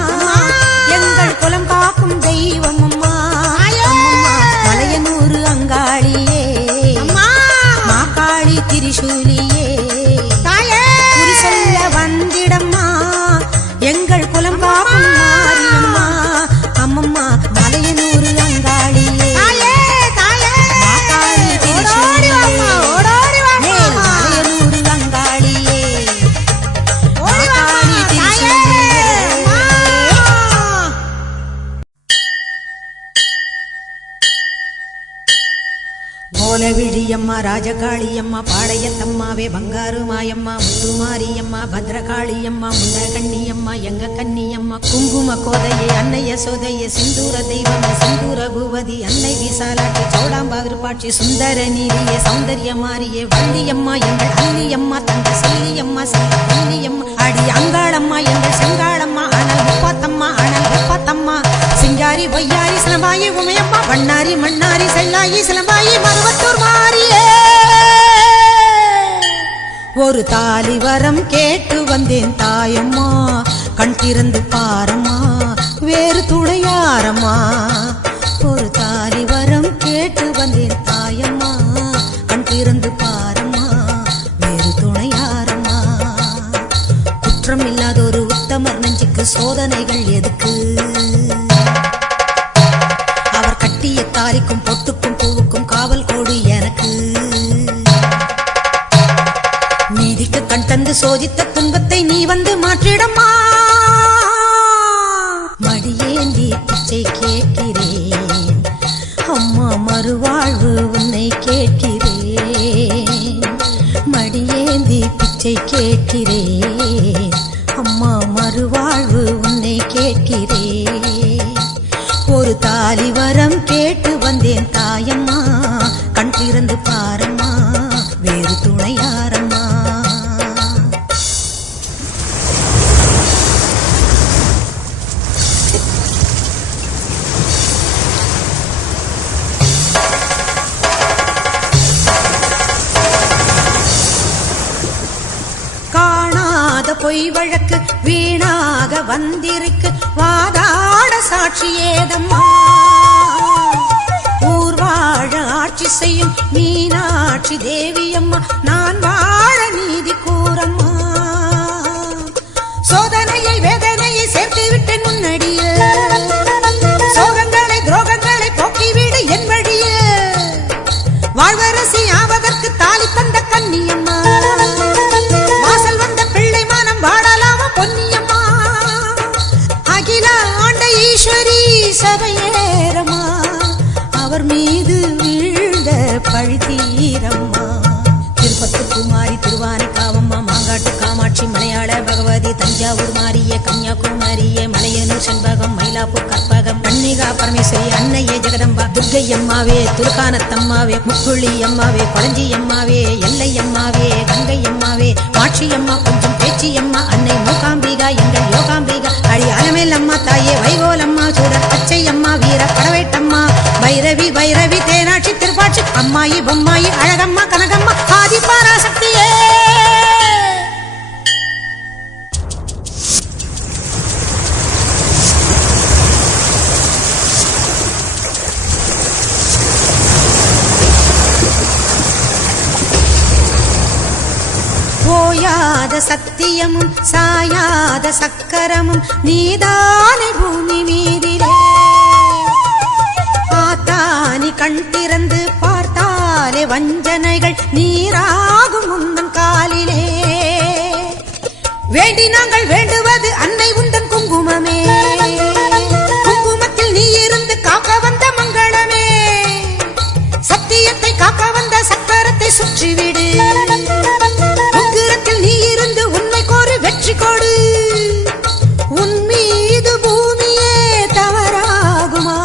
எங்கள் குலம் காக்கும் தெய்வம் அம்மா. அம்மம்மா மலையனூறு அங்காளியே மாகாளி திரிசூலியே, குறி சொல்ல வந்திடம்மா எங்கள் குலம் காக்கும் மாரியம்மா. அம்மம்மா மலையனூறு அங்காளியே மாகாளி திரிசூலியே, மேல் மலையனூறு அங்காளியே மாகாளி திரிசூலியே. பழவிழியம்மா ராஜகாளியம்மா பாளையத்தம்மாவே பங்காரு மாயம்மா முத்துமாரியம்மா பத்ரகாளியம்மா முண்டகண்ணியம்மா எங்க கண்ணியம்மா குங்கும கோதையே அன்னைய சோதையே சிந்தூர தெய்வமே சிந்தூர பூவதி அன்னை விசாலாட்சி சௌடாம்பா விருப்பாட்சி சுந்தர நீரியே சௌந்தர்ய மாரியே வள்ளியம்மா எங்கள் அல்லியம்மா தங்க செல்லியம்மா செல்ல வள்ளியம்மா அடி அங்காளம்மா எங்கள் செங்காளம்மா அனல் முப்பாத்தம்மா அனல் முப்பாத்தம்மா சிங்காரி பொய்யாரி சிலம்பாயி உமையம்மா வண்ணாரி மண்ணாரி செல்லாயி சிலம்பாயி மருவத்தூர் மாரியே ஒரு தாலி வரம் கேட்டு வந்தேன் தாயம்மா கண் திறந்து பாரம்மா வேறு துணையாரம்மா ஒரு தாலி வரம் கேட்டு வந்தேன் தாயம்மா கண் திறந்து பாரம்மா வேறு துணையாரம்மா குற்றம் இல்லாத ஒரு உத்தமர் நெஞ்சுக்கு சோதனைகள் எதுக்கு கட்டிய தாலிக்கும் பொட்டுக்கும் பூவுக்கும் காவல் கோடு எனக்கு நீதிக்கு கண் தந்து சோதித்த துன்பத்தை நீ வந்து மாற்றிடம்மா மடியேந்தி பிச்சை கேட்கிறேன் அம்மா மறுவாழ்வு உன்னை கேட்கிறேன் மடியேந்தி பிச்சை கேட்கிறேன் அம்மா மறுவாழ்வு உன்னை கேட்கிறேன் ஒரு தாலி வரம் கேட்டு வந்தேன் தாயம்மா கண் திறந்து பாரம்மா வேறு துணையாரம்மா காணாத பொய் வழக்கு வீணாக வந்திருக்கு வாதாட சாட்சி ஏதம்மா ஊர் வாழ ஆட்சி செய்யும் மீனாட்சி தேவியம்மா நான் வாழ நீதி கூறம்மா சோதனையை வேதனையை சேர்த்து விட்டேன் முன்னடியில் சோகங்களை துரோகங்களை போக்கிவிடு என் வழியில் வாழ்வரசி ஆவதற்கு தாலி தந்த கன்னியம்மா வாசல் வந்த பிள்ளை மானம் வாழலாமா பொன்னியம்மா அகில ஆண்ட ஈஸ்வரி சபையேரம்மா அவர் மீது வீழ்ந்த பழி தீரம்மா திருப்பத்து குமாரி திருவானைக்காவம்மா மாங்காட்டு காமாட்சி மலையாள பகவதி தஞ்சாவூர் மாரியே கன்னியாகுமரியே மலையனூர் செண்பகம் மயிலாப்பூர் கற்பகம் கன்னிகா பரமேஸ்வரி அன்னையே ஜெகதம்பா துர்க்கை அம்மாவே துர்கானத்தம்மாவே முக்குள்ளி அம்மாவே கொளஞ்சி அம்மாவே எல்லை அம்மாவே கங்கை அம்மாவே மாட்சி அம்மா கொஞ்சம் பேச்சி அம்மா அன்னை மூகாம்பிகா எங்கள் யோகாம்பிகா அடி அலமேல் அம்மா தாயே வைகோலம்மா சூரர் பச்சை அம்மா வீர படவேட்டம்மா பைரவி பைரவி தேனாட்சி திருப்பாட்சி அம்மாயி பொம்மாயி அழகம்மா கனகம்மா ஆதி பராசக்தியே ஓயாத சத்தியமும் சாயாத சக்கரமும் நீதானே பூமி மீதிலே ஆத்தானி கண் திறந்து பார்த்தாலே வஞ்சனைகள் நீராகும் முந்தன் காலிலே வேண்டி நாங்கள் வேண்டுவது அன்னை உந்தன் குங்குமமே குங்குமத்தில் நீ இருந்து காக்க வந்த மங்களமே சத்தியத்தை காக்க வந்த சக்கரத்தை சுற்றிவிடு நீ இருந்து உண்மை கோரி வெற்றி கொடு உன் மீது பூமியே தவறாகுமா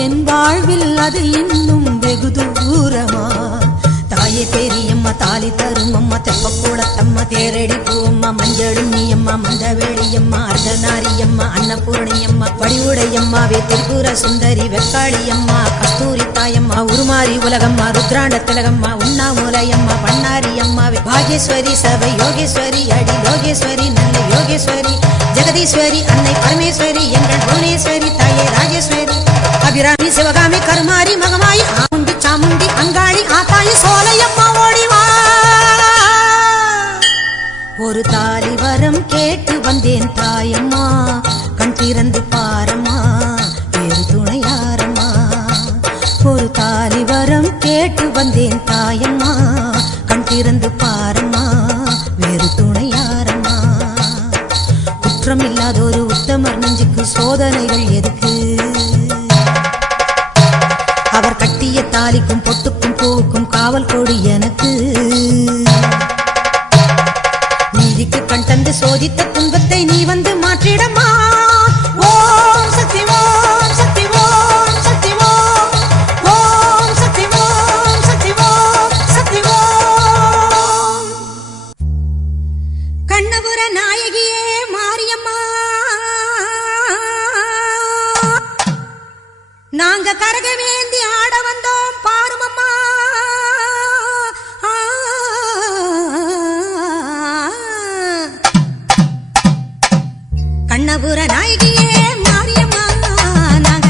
என் வாழ்வில் அது இன்னும் வெகு தூரமா தாயே பெரியம்மா தாலி தரும் அம்மா தெப்பக்கூடத்தம்மா தேரடி பூவம்மா மஞ்சளும் நீயம்மா மந்தவேளியம்மா அர்த்தநாரியம்மா அன்னபூர்ணியம்மா வடிவுடையம்மாவே திரிபுர சுந்தரி வெக்காளியம்மா கஸ்தூரி தாயம்மா உருமாறி உலகம்மா ருத்ராண்ட திலகம்மா உண்ணாமூலையம்மா பண்ணாரி அம்மாவே பாகேஸ்வரி சபை யோகேஸ்வரி அடி லோகேஸ்வரி நல்ல யோகேஸ்வரி ஜெகதீஸ்வரி அன்னை பரமேஸ்வரி எங்கள் புவனேஸ்வரி தாயே ராஜேஸ்வரி அபிராமி சிவகாமி கருமாரி மகமாயி ஆமுண்டி சாமுண்டி அங்காளி ஆத்தாயி சோலையம்மா ஓடிவா ஒரு தாலி வரம் கேட்டு வந்தேன் தாயம்மா கண் திறந்து பாரம்மா வேறு துணையாரம்மா ஒரு தாலி வரம் கேட்டு வந்தேன் தாயம்மா கண் திறந்து பாரம்மா வேறு துணையாரம்மா குற்றம் இல்லாத ஒரு உத்தமர் நெஞ்சுக்கு சோதனைகள் எதுக்கு அவர் கட்டிய தாலிக்கும் பொட்டுக்கும் பூக்கும் காவல் கொடி எனக்கு. நீதிக்கு கண் தந்து சோதித்த துன்பத்தை நீ வந்து மாற்றிடமா. ஓம் சக்தி ஓம் சக்தி ஓம் சக்தி ஓம் ஓம் சக்தி ஓம் சக்தி ஓம் சக்தி ஓம். கண்ணபுர நாயகியே மாரியம்மா, நாங்க கரகவேந்தி ஆட வந்தோம் பாருமம்மா. கண்ணபுர நாயகியே மாரியம்மா, நாங்க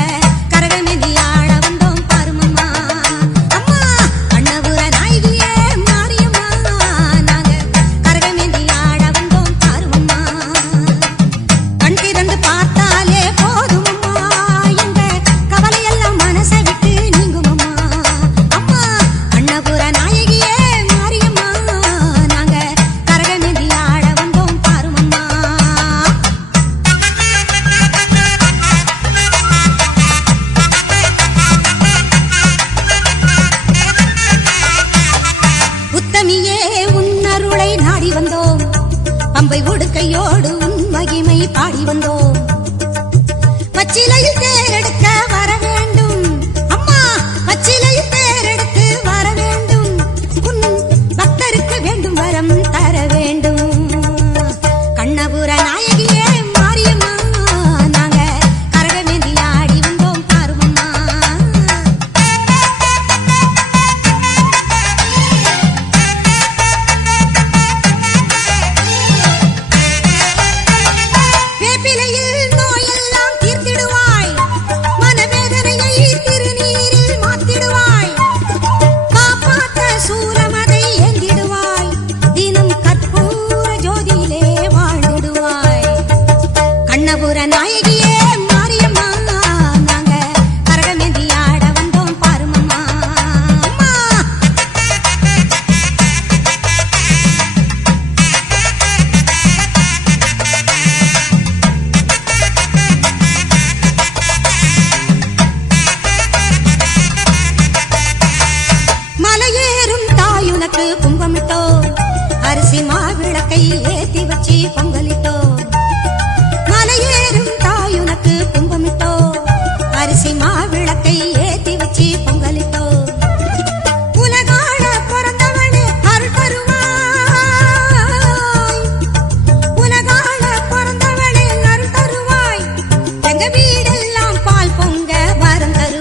கரகவேந்தி ஆட வந்தோம் பாருமம்மா. அம்மா கண்ணபுர நாயகியே மாரியம்மா, நாங்க கரகவேந்தி ஆட வந்தோம் பாருமம்மா. கண் திறந்து பார்த்தாலே போதுமம்மா, எங்க கவலையெல்லாம் மனசை விட்டு நீங்குமம்மா. அம்மா கண்ணபுர நாயகியே மாரியம்மா, நாங்க கரகவேந்தி ஆட வந்தோம் பாருமம்மா. உத்தமியே உன்னருளை நாடி வந்தோம், பம்பை உடுக்கையோடு உன் மகிமை பாடி வந்தோம். பச்சிலையில் தேரெடுக்க வர வேண்டும் அம்மா, பச்சிலையில் தேரெடுத்து வர வேண்டும். உன் பக்தருக்கு வேண்டும் வரம் தர வேண்டும். கண்ணபுர நாயகியே மாரியம்மா, நாங்க கரகவேந்தி ஆடி வந்தோம் பாருமம்மா. வேப்பிலையில் நோயெல்லாம் தீர்த்திடுவாய், மனவேதனையை திருநீரில் மாத்திடுவாய். காப்பாற்ற சூலமதை ஏந்திடுவாய், தினம் கற்பூர ஜோதியிலே வாழ்ந்திடுவாய். கண்ணபுர நாயகியே மாரியம்மா, நாங்க கரகவேந்தி ஆட வந்தோம் பாருமம்மா. அம்மா மலையேறும் தாயுனக்கு கும்பமிட்டோம், அரிசி மாவிளக்கை ஏத்தி வச்சு பொங்கலிட்டோம். மலையேறும் தாயுனக்கு கும்பமிட்டோம், அரிசி மாவிளக்கை ஏத்தி வச்சு பொங்கலிட்டோம். உலகாள பிறந்தவளே அருள் தருவாய், உலகாள பிறந்தவளே அருள் தருவாய். எங்க வீடெல்லாம் பால் பொங்க வரம் தருவாய்.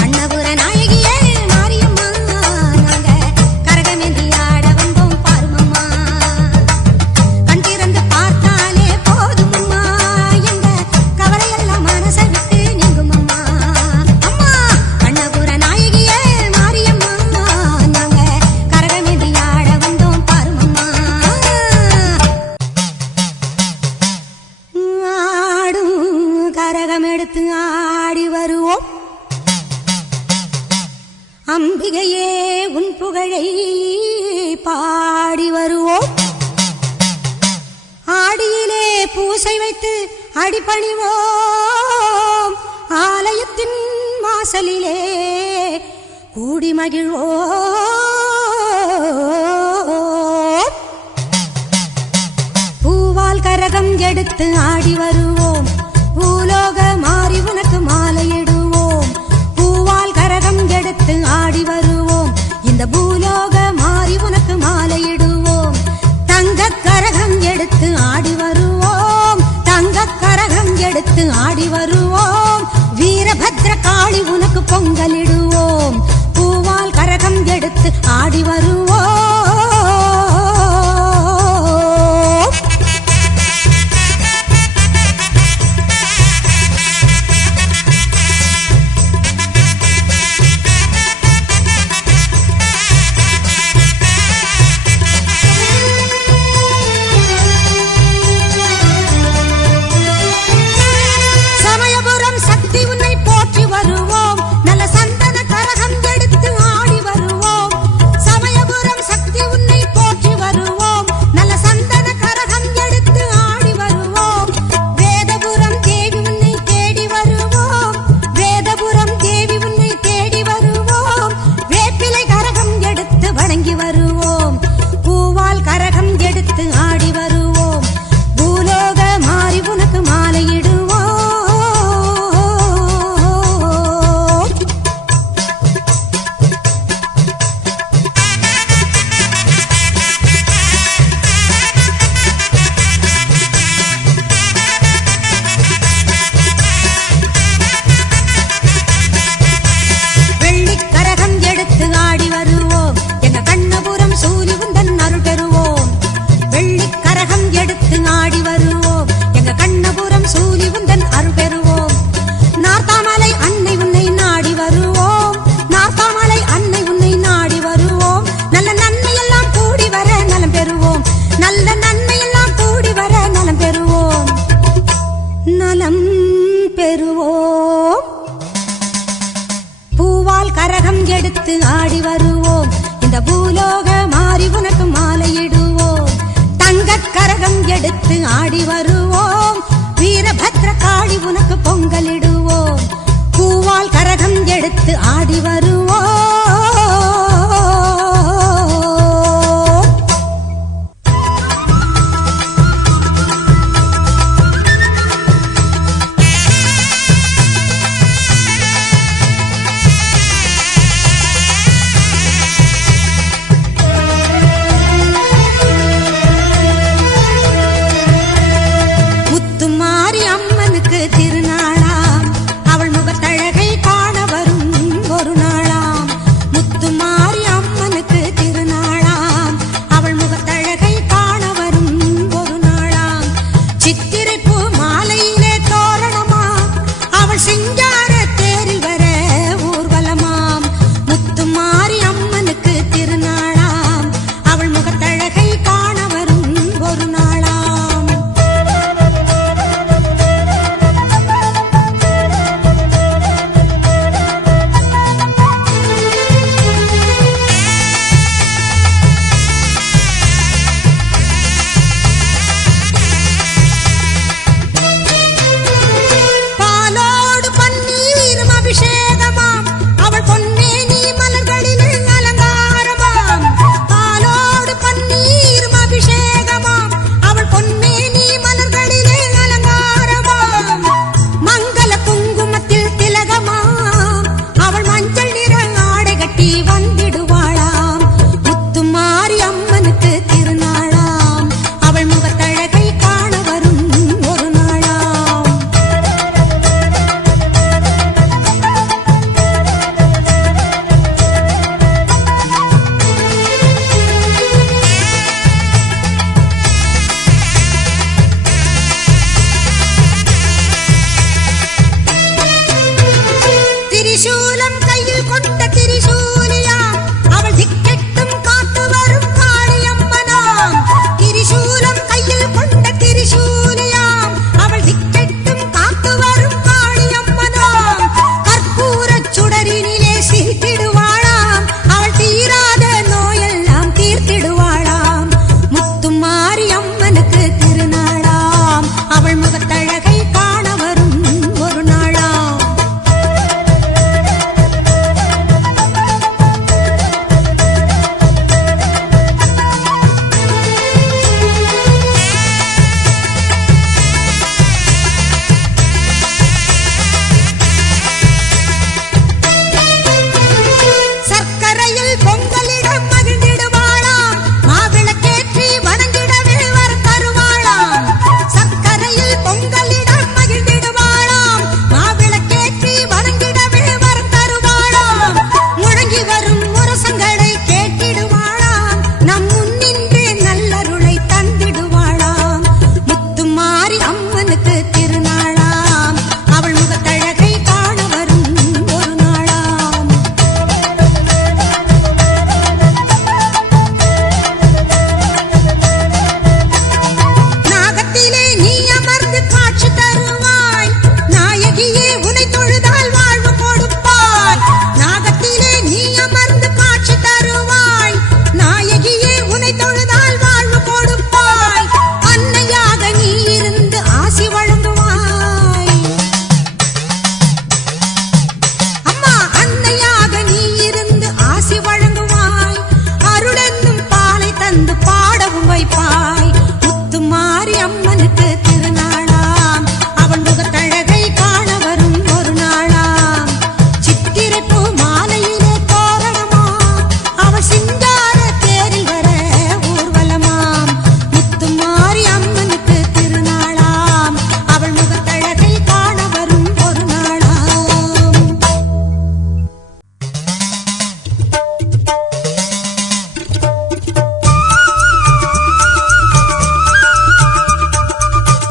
கண்ணபுர நாயகியே மாரியம்மா, நாங்க கரகவேந்தி ஆட வந்தோம் பாருமம்மா. கண் திறந்து பார்த்தாலே போதுமம்மா, எங்க கவலையெல்லாம் மனசை விட்டு நீங்குமம்மா. அம்மா கண்ணபுர நாயகியே மாரியம்மா, நாங்க கரகவேந்தி ஆட வந்தோம் பாருமம்மா. ஆடும் கரகம் எடுத்து ஆடி வருவோம், அம்பிகையே உன் புகழை பாடி வருவோம். ஆடியிலே பூசை வைத்து அடிபணிவோம், ஆலயத்தின் வாசலிலே கூடி மகிழ்வோம். பூவால் கரகம் எடுத்து ஆடி வருவோம், பூலோக மாறி உனக்கு மாலையிடுவோம். பூவால் கரகம் எடுத்து ஆடி வருவோம், இந்த பூலோக மாறி உனக்கு மாலையிடுவோம். தங்க கரகம் எடுத்து ஆடி வருவோம், தங்க கரகம் எடுத்து ஆடி வருவோம். வீரபத்ர காளி உனக்கு பொங்கலிடுவோம், பூவால் கரகம் எடுத்து ஆடி வருவோம். சமயபுரம் சக்தி உன்னை போற்றி வருவோம், நல்ல சந்தன கரகம் எடுத்து ஆடி வருவோம். சமயபுரம் எடுத்து ஆடி வருவோம் இந்த பூலோக மாறி உனக்கு மாலையிடுவோம் தங்க கரகம் எடுத்து ஆடி வருவோம் வீரபத்ர காளி உனக்கு பொங்கலிடுவோம் பூவால் கரகம் எடுத்து ஆடி வருவோம்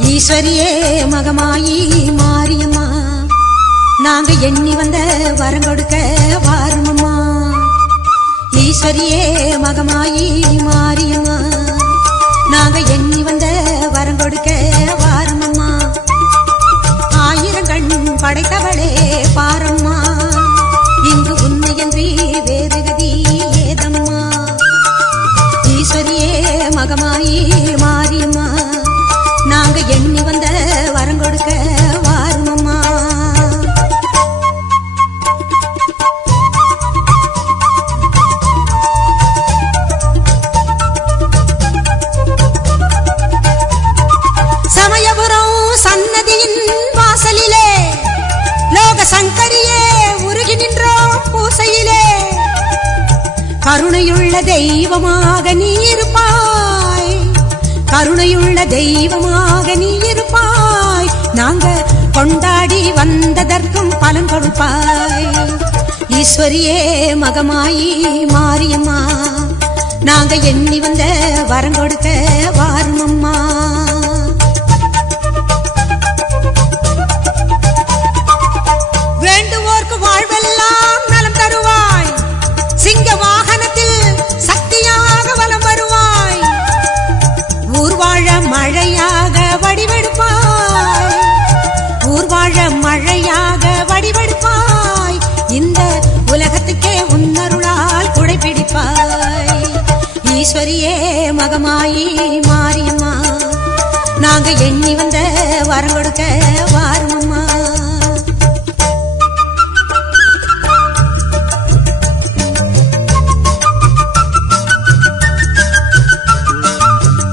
ஈஸ்வரியே மகமாயி மாரியம்மா நாங்க எண்ணி வந்த வரம் கொடுக்க வாருமம்மா. ஈஸ்வரியே மகமாயி மாரியம்மா நாங்க எண்ணி வந்த வரம் கொடுக்க வாருமம்மா. ஆயிரம் கண் படைத்தவளே பாரம்மா இங்கு உன்னையன்றி மகமாயி மாரியம்மா நாங்க எண்ணி வந்த வரம் கொடுக்க வாருமம்மா. சமயபுரம் சன்னதியின் வாசலிலே லோக சங்கரியே உருகி நின்றோம் பூசையிலே. கருணையுள்ள தெய்வமாக நீ இருப்பாய், கருணையுள்ள தெய்வமாக நீ இருப்பாய். நாங்க கொண்டாடி வந்ததற்கும் பலன் கொடுப்பாய். ஈஸ்வரியே மகமாயி மாரியம்மா நாங்க எண்ணி வந்த வரம் கொடுக்க வாருமம்மா. வேண்டுவோர்க்கு வாழ்வெல்லாம் நலம் தருவாய், சிங்க வாகனத்தில் சக்தியாக வலம் வருவாய். ஊர்வாழ மழையாக வடிவெடுப்பாய், ஊர்வாழ மழையாக வடிவெடுப்பாய். இந்த உலகத்துக்கே உன்னருளால் குடைப்பிடிப்பாய். ஈஸ்வரியே மகமாயி மாரியம்மா நாங்க எண்ணி வந்த வரம் கொடுக்க வாருமம்மா.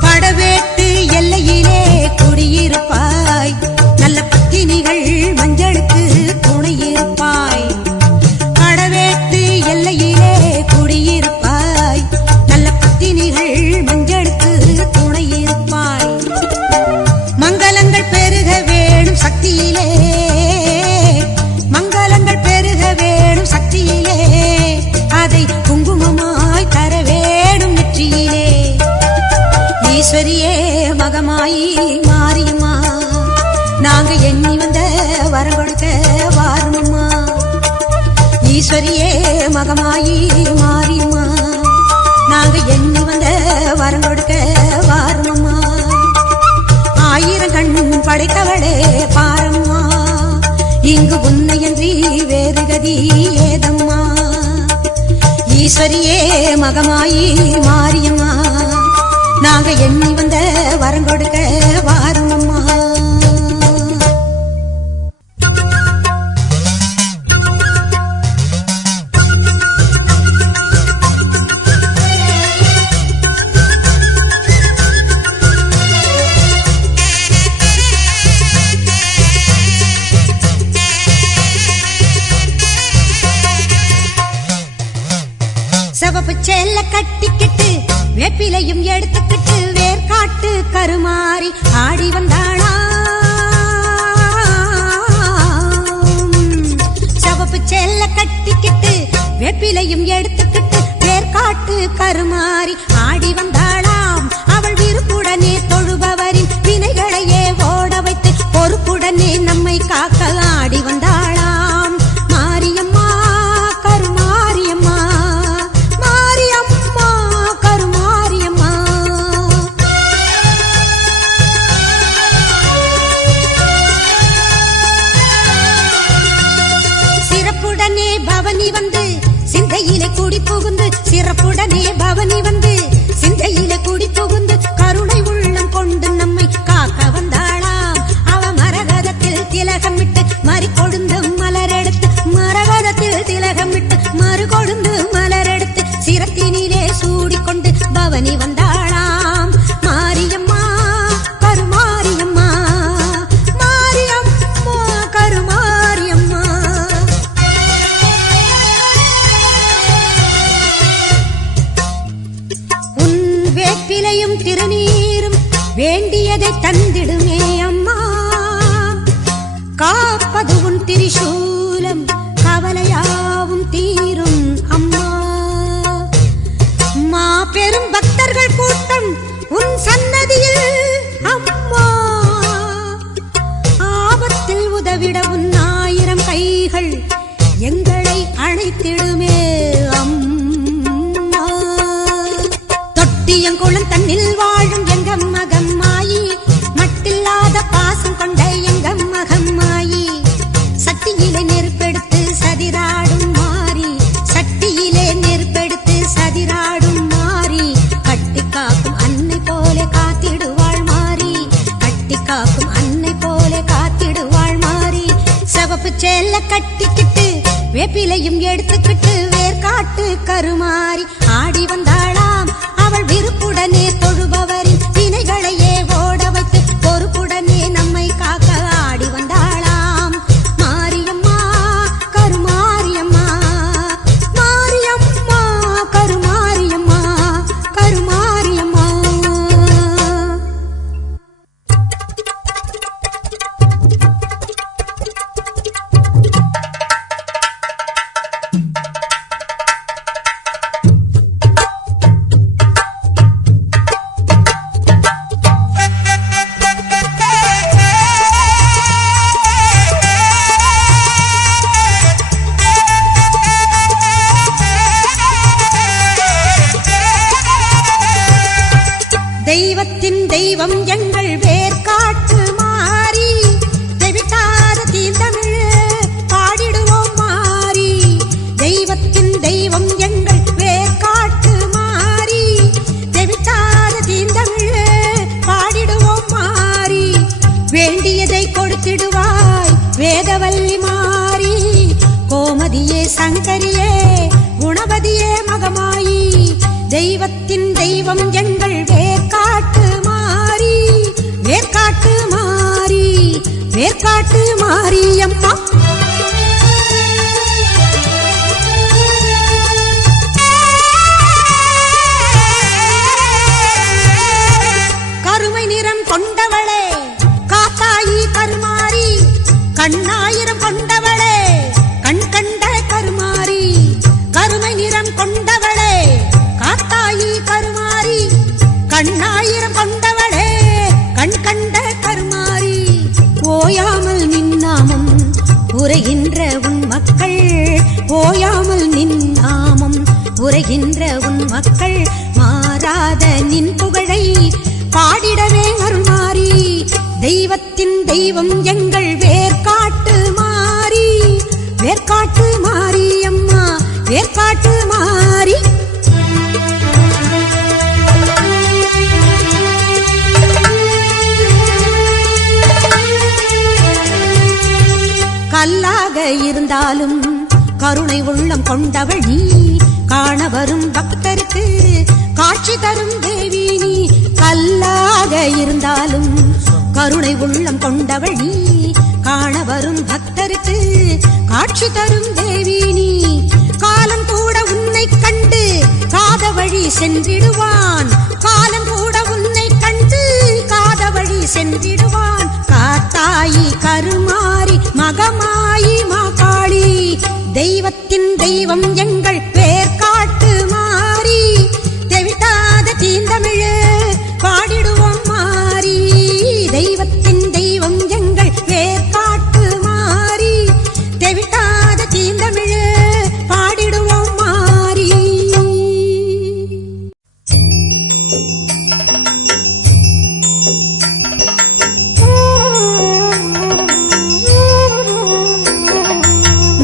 படவேட்டு எல்லையிலே குடியிருப்பாய், நல்ல பத்தினிகள் மஞ்சளுக்கு துணையிருப்பாய். படவேட்டு எல்லையிலே குடியிருப்பாய், நல்ல பத்தினிகள் மஞ்சளுக்கு துணையிருப்பாய். மங்களங்கள் பெருக வேணும் சக்தியிலே, மங்களங்கள் பெருக வேணும் சக்தியிலே. அதை குங்குமமாய் தர வேணும் நெற்றியிலே. ஈஸ்வரியே மகமாயி மாரியம்மா நாங்க எண்ணி வந்த வரம் கொடுக்க வாருமம்மா. ஈஸ்வரியே மகமாயி மாரியம்மா நாங்க எண்ணி வந்த வரம் கொடுக்க வாருமம்மா. ஆயிரம் கண் படைத்தவளே பாரம்மா, இங்கு உன்னையன்றி வேறு கதி ஏதம்மா. ஈஸ்வரியே மகமாயி மாரியம்மா நாங்க எண்ணி வந்த வரம் கொடுக்க வாருமம்மா. சிவப்பு செல்ல கட்டிக்கிட்டு வேப்பிலையும் எடுத்துக்கிட்டு வேர்காட்டு கருமாறி ஆடி வந்தாளா. சிவப்பு செல்ல கட்டிக்கிட்டு வேப்பிலையும் எடுத்துக்கிட்டு வேர்காட்டு கருமாறி ஆடி வந்தாளாம். அவள் விருப்புடனே தொழுபவரின் வினைகளையே ஓட வைத்து பொறுப்புடனே நம்மை காக்க ஆடி வந்தாளாம். மாரியம்மா கருமாரியம்மா, மாரியம்மா கருமாரியம்மா. சிறப்புடனே பவனி வந்து சிந்தையிலே குடி புகுந்து, சிறப்புடனே பவனி வந்து சிந்தையிலே குடி புகுந்து கருணை உள்ளம் கொண்டு நம்மை காக்க வந்தாளாம். அவ மரகதத்தில் திலகமிட்டு மறி கொழுந்து மலரெடுத்து, மரகதத்தில் திலகமிட்டு மறு கொழுந்து மலரெடுத்து சிரத்தினிலே சூடிக்கொண்டு பவனி வந்தாளாம். மாரியம்மா கருமாரியம்மா, மாரியம்மா கருமாரியம்மா. உன் வேப்பிலையும் திருநீரும் வேண்டியதை தந்திடுமே அம்மா. காப்பது உன் திரிசூலம் கவலையாவும் தீரும் அம்மா. மாபெரும் பக்தர்கள் கூட்டம் உன் சன்னதியில் அம்மா. ஆபத்தில் உதவிட உன் 1000 கைகள் எங்களை அழைத்திடுமே அம்மா. தொட்டியங்குளம் தன்னில் வாழும் எங்க மகமாயி, மட்டில்லாத பாசம் கொண்ட எங்க மகமாயி. சட்டியிலே வேப்பிலையும் எடுத்துக்கிட்டு வேர்காட்டு கருமாறி ஆடி வந்தாளாம். அவள் விருப்புடனே தொழுபவரின் வினைகளையே ஓட வைத்து பொறுப்புடனே நம்மை காக்க ஆடி வந்தாளாம். மாரியம்மா கருமாரியம்மா, மாரியம்மா கருமாரியம்மா, கருமாரியம்மா. தெய்வத்தின் தெய்வம் எங்கள் வேர்காட்டு மாறி, தெவிட்டாத தீந்தமிழ் பாடிடுவோம் மாறி. தெய்வத்தின் தெய்வம் எங்கள் வேர்காட்டு மாறி, தெவிட்டாத தீந்தமிழ் பாடிடுவோம் மாறி. வேண்டியதை கொடுத்திடுவாய் வேதவல்லி மாறி, கோமதியே சங்கரியே குணவதியே மகமாயி. தெய்வத்தின் தெய்வம் எங்கள் வேர்காட்டு மாறி, வேர்காட்டு மாறி, வேர்காட்டு மாரியம்மா. கருமை நிறம் கொண்டவளே காத்தாயி கருமாரி, கண்ணாயிரம் கொண்டவளே கண் கண்ட கருமாரி. கருமை நிறம் கொண்டவளே காத்தாயி கருமாரி, கண்ணாயிரம் கொண்டவளே கண் கண்ட கருமாரி. ஓயாமல் நின்னாமம் உரைகின்ற உன் மக்கள், ஓயாமல் நின்னாமம் உரைகின்ற உன் மக்கள், மாறாத நின் புகழை பாடிடவே அருள்மாரி. தெய்வத்தின் தெய்வம் எங்கள் வேர்காட்டு மாறி, வேர்காட்டு மாரியம்மா, வேர்காட்டு மாறி. கல்லாக இருந்தாலும் கருணை உள்ளம் கொண்டவள் நீ, காண வரும் பக்தருக்கு காட்சி தரும் தேவி நீ. கல்லாக இருந்தாலும் கருணை உள்ளம் கொண்டவள் நீ, காண வரும் பக்தருக்கு காட்சி தரும் தேவி நீ. காலம் கூட உன்னை கண்டு காத வழி சென்றிடுவான், காலம் கூட உன்னை கண்டு காத வழி சென்றிடுவான். காத்தாயி கருமாரி மகமாயி மாகாளி, தெய்வத்தின் தெய்வம் எங்கள் வேர்காட்டு மாறி, தெவிட்டாத தீந்தமிழ் பாடிடுவோம் மாறி. தெய்வத்தின் தெய்வம் எங்கள் வேர்காட்டு மாறி, தெவிட்டாத தீந்தமிழ் பாடிடுவோம் மாறி.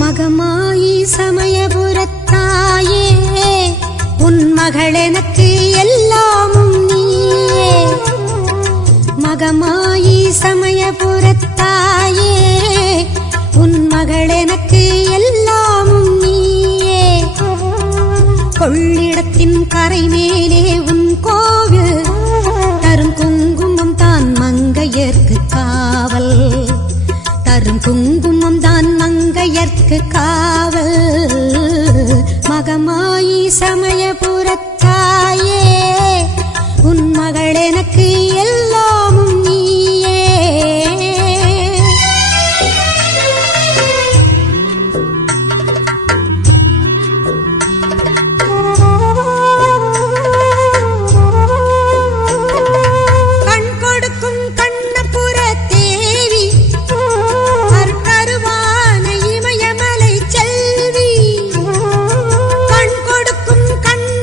மகமாயி சமயபுரத்தாயே, உன் மகள் எனக்கு எல்லாமும் நீயே. மகமாயி சமயபுரத்தாயே, உன் மகள் எனக்கு எல்லாமும் நீயே. கொள்ளிடத்தின் கரை மேலே உன் கோவில், தரும் குங்குமம் தான் மங்கையர்க்கு காவல், தரும் குங்குமம் தான் மங்கையர்க்கு காவல். மகமாயி சமயபுரத்தாயே, உன் மகள் எனக்கு எல்லாமும் நீயே. கண் கொடுக்கும் கண்ணபுர தேவி, கருவான இமயமலை செல்வி. கண் கொடுக்கும் கண்ண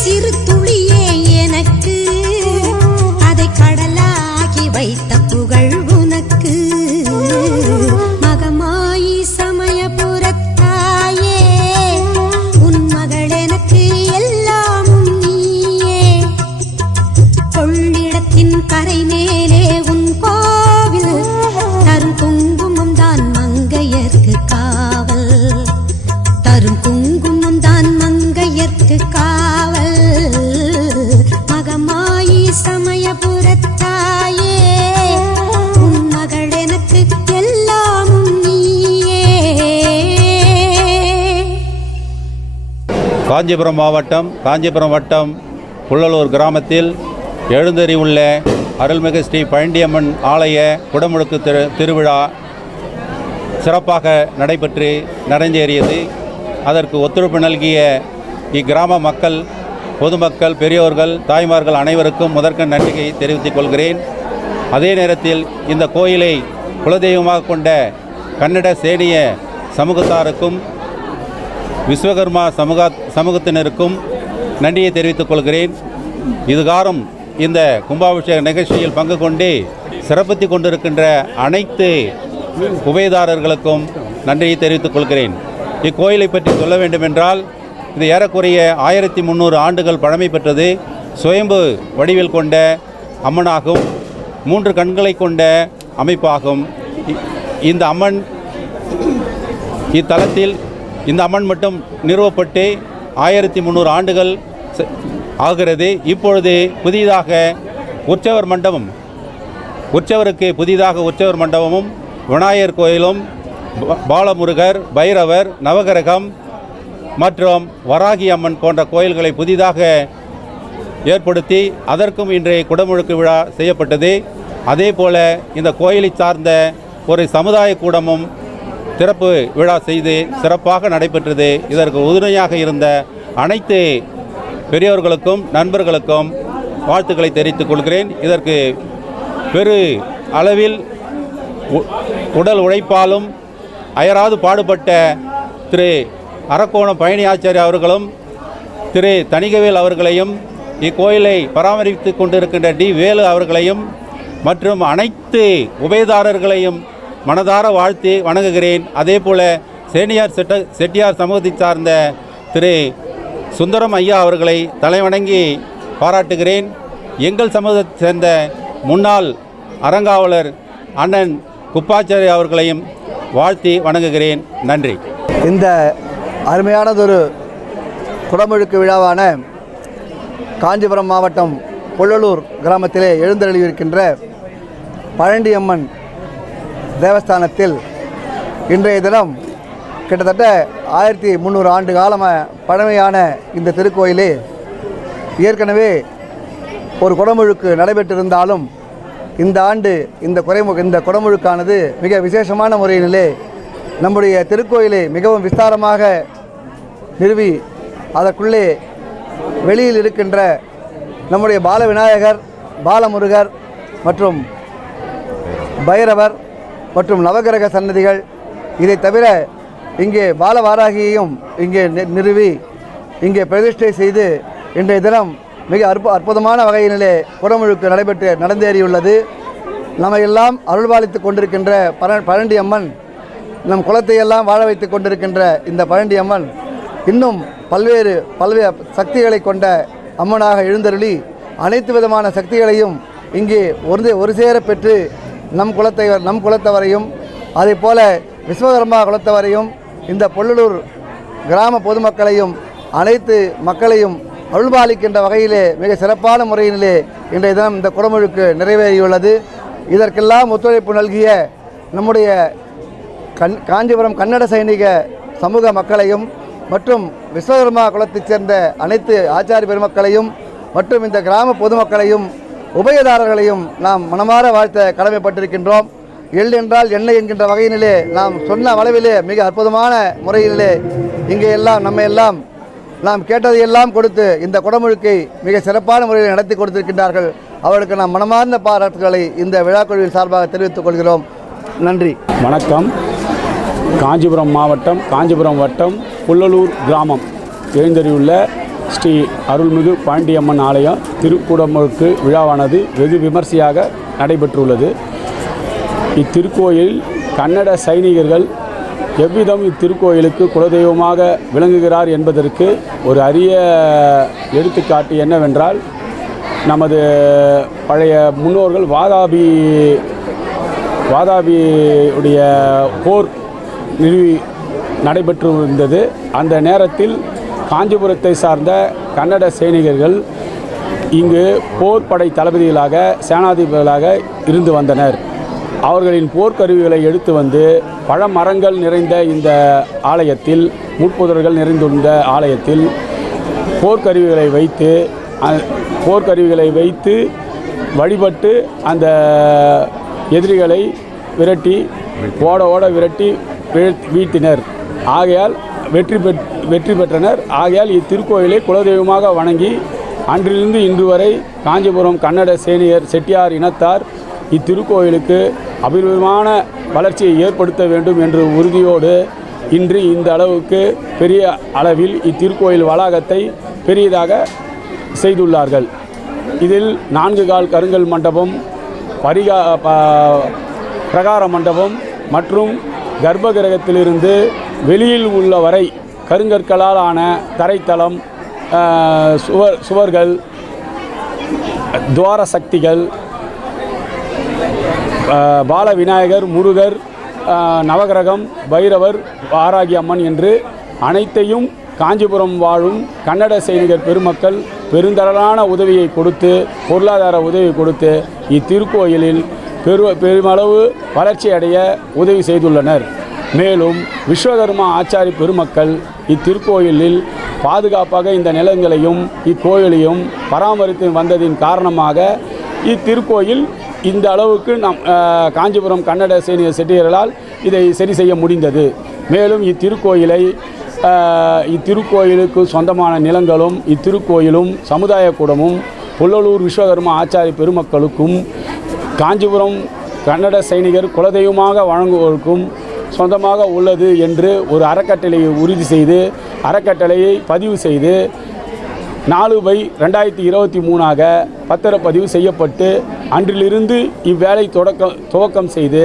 சிறு துளியே எனக்கு அதை கடலாகி வைத்த புகழ் உனக்கு. மகமாயி சமயபுரத்தாயே உன் மகள் எனக்கு எல்லாமும் நீயே. கொள்ளிடத்தின் கரை மேலே உன் கோவில் தரும் குங்குமம் தான் மங்கையர்க்கு காவல். தரும் குங்குமம் தான் மங்கையர்க்கு காவல். மகமாயி சமயபுரத்தாயே உன் மகள் எனக்கு எல்லாமும் நீயே. காஞ்சிபுரம் மாவட்டம் காஞ்சிபுரம் வட்டம் புள்ளலூர் கிராமத்தில் எழுந்தறிவுள்ள அருள்மிகு ஸ்ரீ பழண்டியம்மன் ஆலய குடமுழுக்கு திருவிழா சிறப்பாக நடைபெற்று நடந்தேறியது. அதற்கு ஒத்துழைப்பு நல்கிய இக்கிராம மக்கள், பொதுமக்கள், பெரியோர்கள், தாய்மார்கள் அனைவருக்கும் முதற்கண் நன்றியை தெரிவித்துக் கொள்கிறேன். அதே நேரத்தில் இந்த கோயிலை குலதெய்வமாக கொண்ட கன்னட சேனிய சமூகத்தாருக்கும் விஸ்வகர்மா சமூகத்தினருக்கும் நன்றியை தெரிவித்துக் கொள்கிறேன். இதுகாரும் இந்த கும்பாபிஷேக நிகழ்ச்சியில் பங்கு கொண்டு சிறப்பித்துக் கொண்டிருக்கின்ற அனைத்து உபயதாரர்களுக்கும் நன்றியை தெரிவித்துக் கொள்கிறேன். இக்கோயிலை பற்றி சொல்ல வேண்டுமென்றால் இது ஏறக்குறைய 1300 ஆண்டுகள் பழமை பெற்றது. சுயம்பு வடிவில் கொண்ட அம்மனாகும், 3 கண்களை கொண்ட அமைப்பாகும். இந்த அம்மன் இத்தலத்தில் இந்த அம்மன் மட்டும் நிறுவப்பட்டு 1300 ஆண்டுகள் ஆகிறது. இப்பொழுது புதிதாக உற்சவருக்கு புதிதாக உற்சவர் மண்டபமும், விநாயகர் கோயிலும், பாலமுருகர், பைரவர், நவகிரகம் மற்றும் வராகி அம்மன் போன்ற கோயில்களை புதிதாக ஏற்படுத்தி அதற்கும் இன்றைய குடமுழுக்கு விழா செய்யப்பட்டது. அதே போல இந்த கோயிலை சார்ந்த ஒரு சமுதாய கூடமும் திறப்பு விழா செய்து சிறப்பாக நடைபெற்றது. இதற்கு உறுதுணையாக இருந்த அனைத்து பெரியோர்களுக்கும் நண்பர்களுக்கும் வாழ்த்துக்களை தெரிவித்துக் கொள்கிறேன். இதற்கு பெரு அளவில் உடல் உழைப்பாலும் அயராது பாடுபட்ட திரு அரக்கோணம் பழனி ஆச்சாரிய அவர்களும் திரு தணிகவேல் அவர்களையும், இக்கோயிலை பராமரித்து கொண்டிருக்கின்ற டி வேலு அவர்களையும் மற்றும் அனைத்து உபயதாரர்களையும் மனதார வாழ்த்தி வணங்குகிறேன். அதே போல செட்டியார் சமூகத்தை சார்ந்த திரு சுந்தரம் ஐயா அவர்களை தலைவணங்கி பாராட்டுகிறேன். எங்கள் சமூகத்தை சேர்ந்த முன்னாள் அறங்காவலர் அண்ணன் குப்பாச்சாரி அவர்களையும் வாழ்த்தி வணங்குகிறேன். நன்றி. இந்த அருமையானதொரு குடமுழுக்கு விழாவான காஞ்சிபுரம் மாவட்டம் புள்ளலூர் கிராமத்திலே எழுந்தருளியிருக்கின்ற பழண்டியம்மன் தேவஸ்தானத்தில் இன்றைய தினம் கிட்டத்தட்ட 1300 ஆண்டு காலமாக பழமையான இந்த திருக்கோயிலே ஏற்கனவே ஒரு குடமுழுக்கு நடைபெற்றிருந்தாலும் இந்த ஆண்டு இந்த குடமுழுக்கானது மிக விசேஷமான முறையிலே நம்முடைய திருக்கோயிலை மிகவும் விஸ்தாரமாக நிறுவி அதற்குள்ளே வெளியில் இருக்கின்ற நம்முடைய பால விநாயகர், பாலமுருகர் மற்றும் பைரவர் மற்றும் நவகிரக சன்னதிகள், இதை தவிர இங்கே பாலவாராகியையும் இங்கே நிறுவி இங்கே பிரதிஷ்டை செய்து இன்றைய தினம் மிக அற்புதமான வகையிலே குடமுழுக்கு நடந்தேறியுள்ளது. நம்ம எல்லாம் அருள்பாலித்து கொண்டிருக்கின்ற பழண்டியம்மன், நம் குலத்தையெல்லாம் வாழ வைத்து கொண்டிருக்கின்ற இந்த பழண்டியம்மன் இன்னும் பல்வேறு சக்திகளை கொண்ட அம்மனாக எழுந்தருளி அனைத்து விதமான சக்திகளையும் இங்கே ஒரு சேர பெற்று நம் குலத்தவரையும் அதே போல விஸ்வகர்மா குலத்தவரையும் இந்த புள்ளலூர் கிராம பொதுமக்களையும் அனைத்து மக்களையும் அருள்பாலிக்கின்ற வகையிலே மிக சிறப்பான முறையிலே இன்றைய தினம் இந்த குடமுழுக்கு நிறைவேறியுள்ளது. இதற்கெல்லாம் ஒத்துழைப்பு நல்கிய நம்முடைய காஞ்சிபுரம் கன்னட சைனிக சமூக மக்களையும் மற்றும் விஸ்வகர்மா குலத்தைச் சேர்ந்த அனைத்து ஆச்சாரிய பெருமக்களையும் மற்றும் இந்த கிராம பொதுமக்களையும் உபயதாரர்களையும் நாம் மனமாற வாழ்த்த கடமைப்பட்டிருக்கின்றோம். எள் என்றால் எண்ணெய் என்கின்ற வகையினிலே நாம் சொன்ன அளவிலே மிக அற்புதமான முறையிலே இங்கே எல்லாம் நாம் கேட்டதையெல்லாம் கொடுத்து இந்த குடமுழுக்கை மிக சிறப்பான முறையில் நடத்தி கொடுத்திருக்கின்றார்கள். அவர்களுக்கு நாம் மனமார்ந்த பாராட்டுகளை இந்த விழாக்குழுவின் சார்பாக தெரிவித்துக் கொள்கிறோம். நன்றி. வணக்கம். காஞ்சிபுரம் மாவட்டம் காஞ்சிபுரம் வட்டம் புள்ளலூர் கிராமம் எழுந்தறியுள்ள ஸ்ரீ அருள்மிகு பாண்டியம்மன் ஆலயம் திருக்குடமுழுக்கு விழாவானது வெகு விமர்சையாக நடைபெற்றுள்ளது. இத்திருக்கோயில் கன்னட சைனிகர்கள் எவ்விதம் இத்திருக்கோயிலுக்கு குலதெய்வமாக விளங்குகிறார் என்பதற்கு ஒரு அரிய எடுத்துக்காட்டு என்னவென்றால், நமது பழைய முன்னோர்கள் வாதாபியுடைய போர் நடைபெற்று இருந்தது. அந்த நேரத்தில் காஞ்சிபுரத்தை சார்ந்த கன்னட சைனிகர்கள் இங்கு போர்ப்படை தளபதிகளாக சேனாதிபதிகளாக இருந்து வந்தனர். அவர்களின் போர்க்கருவிகளை எடுத்து வந்து பழமரங்கள் நிறைந்த இந்த ஆலயத்தில், முட்புதர்கள் நிறைந்துள்ள ஆலயத்தில் போர்க்கருவிகளை வைத்து வழிபட்டு அந்த எதிரிகளை விரட்டி ஓட விரட்டி வீழ்த்தினர். ஆகையால் வெற்றி பெற்றனர். ஆகையால் இத்திருக்கோயிலை குலதெய்வமாக வணங்கி அன்றிலிருந்து இன்று வரை காஞ்சிபுரம் கன்னட சேனியர் செட்டியார் இனத்தார் இத்திருக்கோயிலுக்கு அபரிமிதமான வளர்ச்சியை ஏற்படுத்த வேண்டும் என்ற உறுதியோடு இன்று இந்த அளவுக்கு பெரிய அளவில் இத்திருக்கோயில் வளாகத்தை பெரியதாக செய்துள்ளார்கள். இதில் 4 கால் கருங்கல் மண்டபம், பிரகார மண்டபம் மற்றும் கர்ப்பகிரகத்திலிருந்து வெளியில் உள்ள வரை கருங்கற்களால் ஆன தரைத்தளம், சுவர்கள், துவார சக்திகள், பால விநாயகர், முருகர், நவகிரகம், பைரவர், வாராகி அம்மன் என்று அனைத்தையும் காஞ்சிபுரம் வாழும் கன்னட சைனிகர் பெருமக்கள் பெருந்தளவான உதவியை கொடுத்து, பொருளாதார உதவி கொடுத்து இத்திருக்கோயிலில் பெருமளவு வளர்ச்சி அடைய உதவி செய்துள்ளனர். மேலும் விஸ்வகர்மா ஆச்சாரி பெருமக்கள் இத்திருக்கோயிலில் பாதுகாப்பாக இந்த நிலங்களையும் இக்கோயிலையும் பராமரித்து வந்ததின் காரணமாக இத்திருக்கோயில் இந்த அளவுக்கு காஞ்சிபுரம் கன்னட சைனியர் செட்டியர்களால் இதை சரி செய்ய முடிந்தது. மேலும் இத்திருக்கோயிலுக்கு சொந்தமான நிலங்களும் இத்திருக்கோயிலும் சமுதாய கூடமும் புல்லலூர் விஸ்வகர்மா ஆச்சாரி பெருமக்களுக்கும் காஞ்சிபுரம் கன்னட சைனிகர் குலதெய்வமாக வழங்குவோருக்கும் சொந்தமாக உள்ளது என்று ஒரு அறக்கட்டளையை உறுதி செய்து அறக்கட்டளையை பதிவு செய்து 4/2023 பத்திரப்பதிவு செய்யப்பட்டு அன்றிலிருந்து இவ்வேலை துவக்கம் செய்து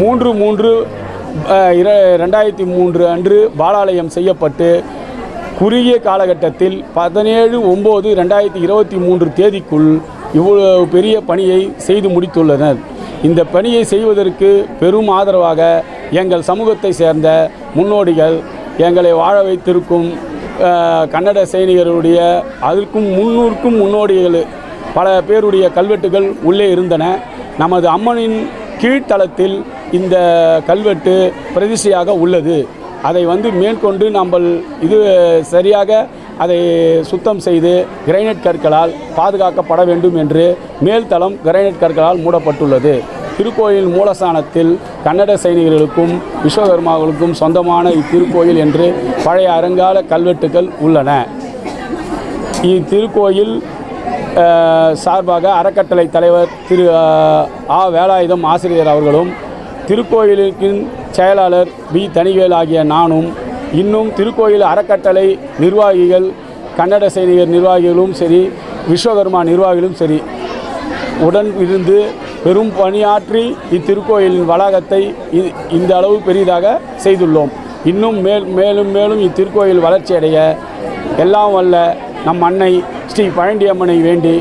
3/3/2003 அன்று பாலாலயம் செய்யப்பட்டு குறுகிய காலகட்டத்தில் 17/9/2023 தேதிக்குள் இவ்வளவு பெரிய பணியை செய்து முடித்துள்ளனர். இந்த பணியை செய்வதற்கு பெரும் ஆதரவாக எங்கள் சமூகத்தை சேர்ந்த முன்னோடிகள், எங்களை வாழ வைத்திருக்கும் கன்னட சைனிகருடைய அதற்கும் 300க்கும் முன்னோடிகள் பல பேருடைய கல்வெட்டுகள் உள்ளே இருந்தன. நமது அம்மனின் கீழ்த்தளத்தில் இந்த கல்வெட்டு பிரதிஷ்டையாக உள்ளது. அதை மேற்கொண்டு நம்ம சரியாக அதை சுத்தம் செய்து கிரைனைட் கற்களால் பாதுகாக்கப்பட வேண்டும் என்று மேல்தளம் கிரைனைட் கற்களால் மூடப்பட்டுள்ளது. திருக்கோயில் மூலஸ்தானத்தில் கன்னட சைனிகர்களுக்கும் விஸ்வகர்மாவுக்கும் சொந்தமான இத்திருக்கோயில் என்று பழைய அருங்கால கல்வெட்டுகள் உள்ளன. இத்திருக்கோயில் சார்பாக அறக்கட்டளை தலைவர் திரு வேலாயுதம் ஆசிரியர் அவர்களும், திருக்கோயிலின் செயலாளர் பி தனிவேல் ஆகிய நானும், இன்னும் திருக்கோயில் அறக்கட்டளை நிர்வாகிகள், கன்னட சைனிகர் நிர்வாகிகளும் சரி, விஸ்வகர்மா நிர்வாகிகளும் சரி உடன் இருந்து பெரும் பணியாற்றி இத்திருக்கோயிலின் வளாகத்தை இந்த அளவு பெரிதாக செய்துள்ளோம். இன்னும் மேலும் இத்திருக்கோயில் வளர்ச்சியடைய எல்லாம் வல்ல நம் அன்னை ஸ்ரீ பழண்டியம்மனை வேண்டி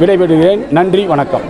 விடைபெறுகிறேன். நன்றி, வணக்கம்.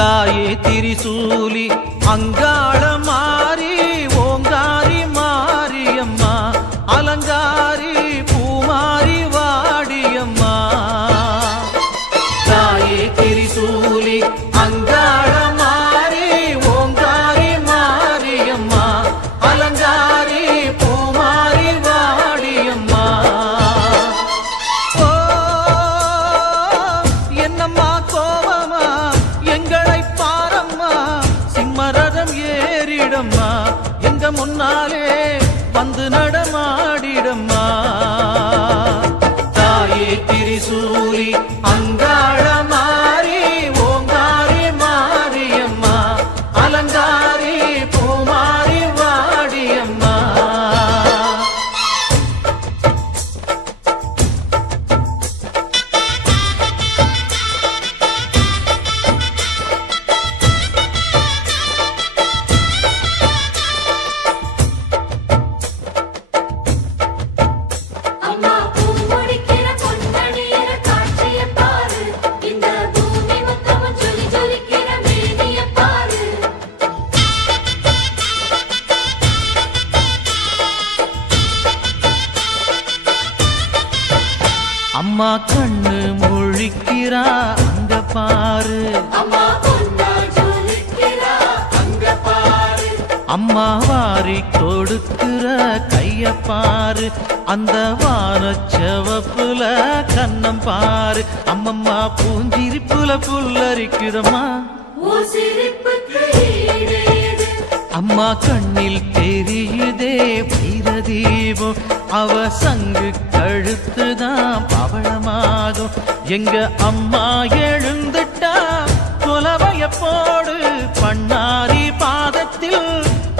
தாயே திரிசூலி அங்காள மாறி ஓங்காரி மாரியம்மா அலங்காரி பூமாரி வாடியம்மா தாயே திரிசூலி அங்காள மாறி ஓங்காரி மாரியம்மா அலங்காரி பூமாரி வாடியம்மா ஓ என்னம்மா கோவமா எங்களை பாரம்மா சிம்மரதம் ஏறிடம்மா எங்க முன்னாலே வந்து நடமாடிடம்மா தாயே திரிசூலி அங்காள மாறி ஓங்காரி மாரியம்மா அலங்காரி பூமாரி வாடியம்மா அம்மா பூமுடிக்கிற பொன்னணியிற காட்சிய பாரு இந்த பூமி மொத்தமும் ஜொலி ஜொலிக்கிற மேனிய பாரு அம்மா கண்ணு முழிக்கிறா அங்க பாரு அம்மா பொன்னா ஜொலிக்கிறா அங்க பாரு அம்மா வாரி கொடுக்கிற கைய பாரு அந்த வானச்சவப்புல கண்ணம் பாரு அம்மம்மா பூஞ்சிரிப்புல புல்லரிக்குதம்மா ஓ சிரிப்புக்கு ஈடேது அம்மா கண்ணில் தெரியுதே வைரதீபம் அவ சங்கு கழுத்துதான் பவளமாகும் எங்க அம்மா எழுந்துட்டா கொலவைய போடு பண்ணாரி பாதத்தில்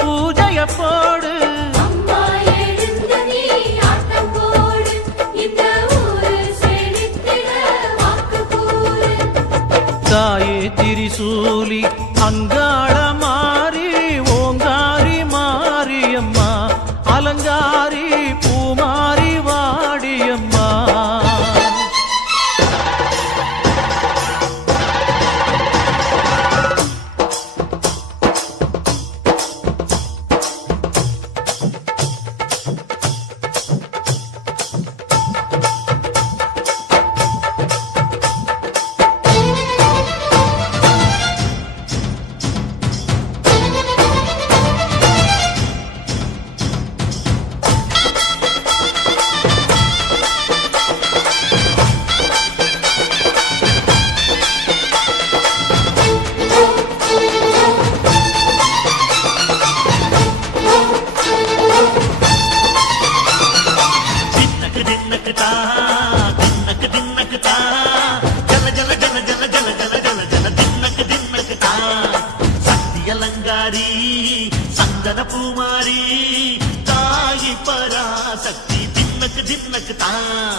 பூஜைய போடு அம்மா எழுந்து நீ ஆட்டம் போடு இந்த ஊரு செழித்திட வாக்கு கூறு தாயே திரிசூலி அங்காள மாறி ஓங்காரி மாரியம்மா அலங்காரி பூமாரி வாடியம்மா அலங்காரி சந்தன பூமாரி தாயி பராசக்தி தின்னக்கு தின்னக்கு தான்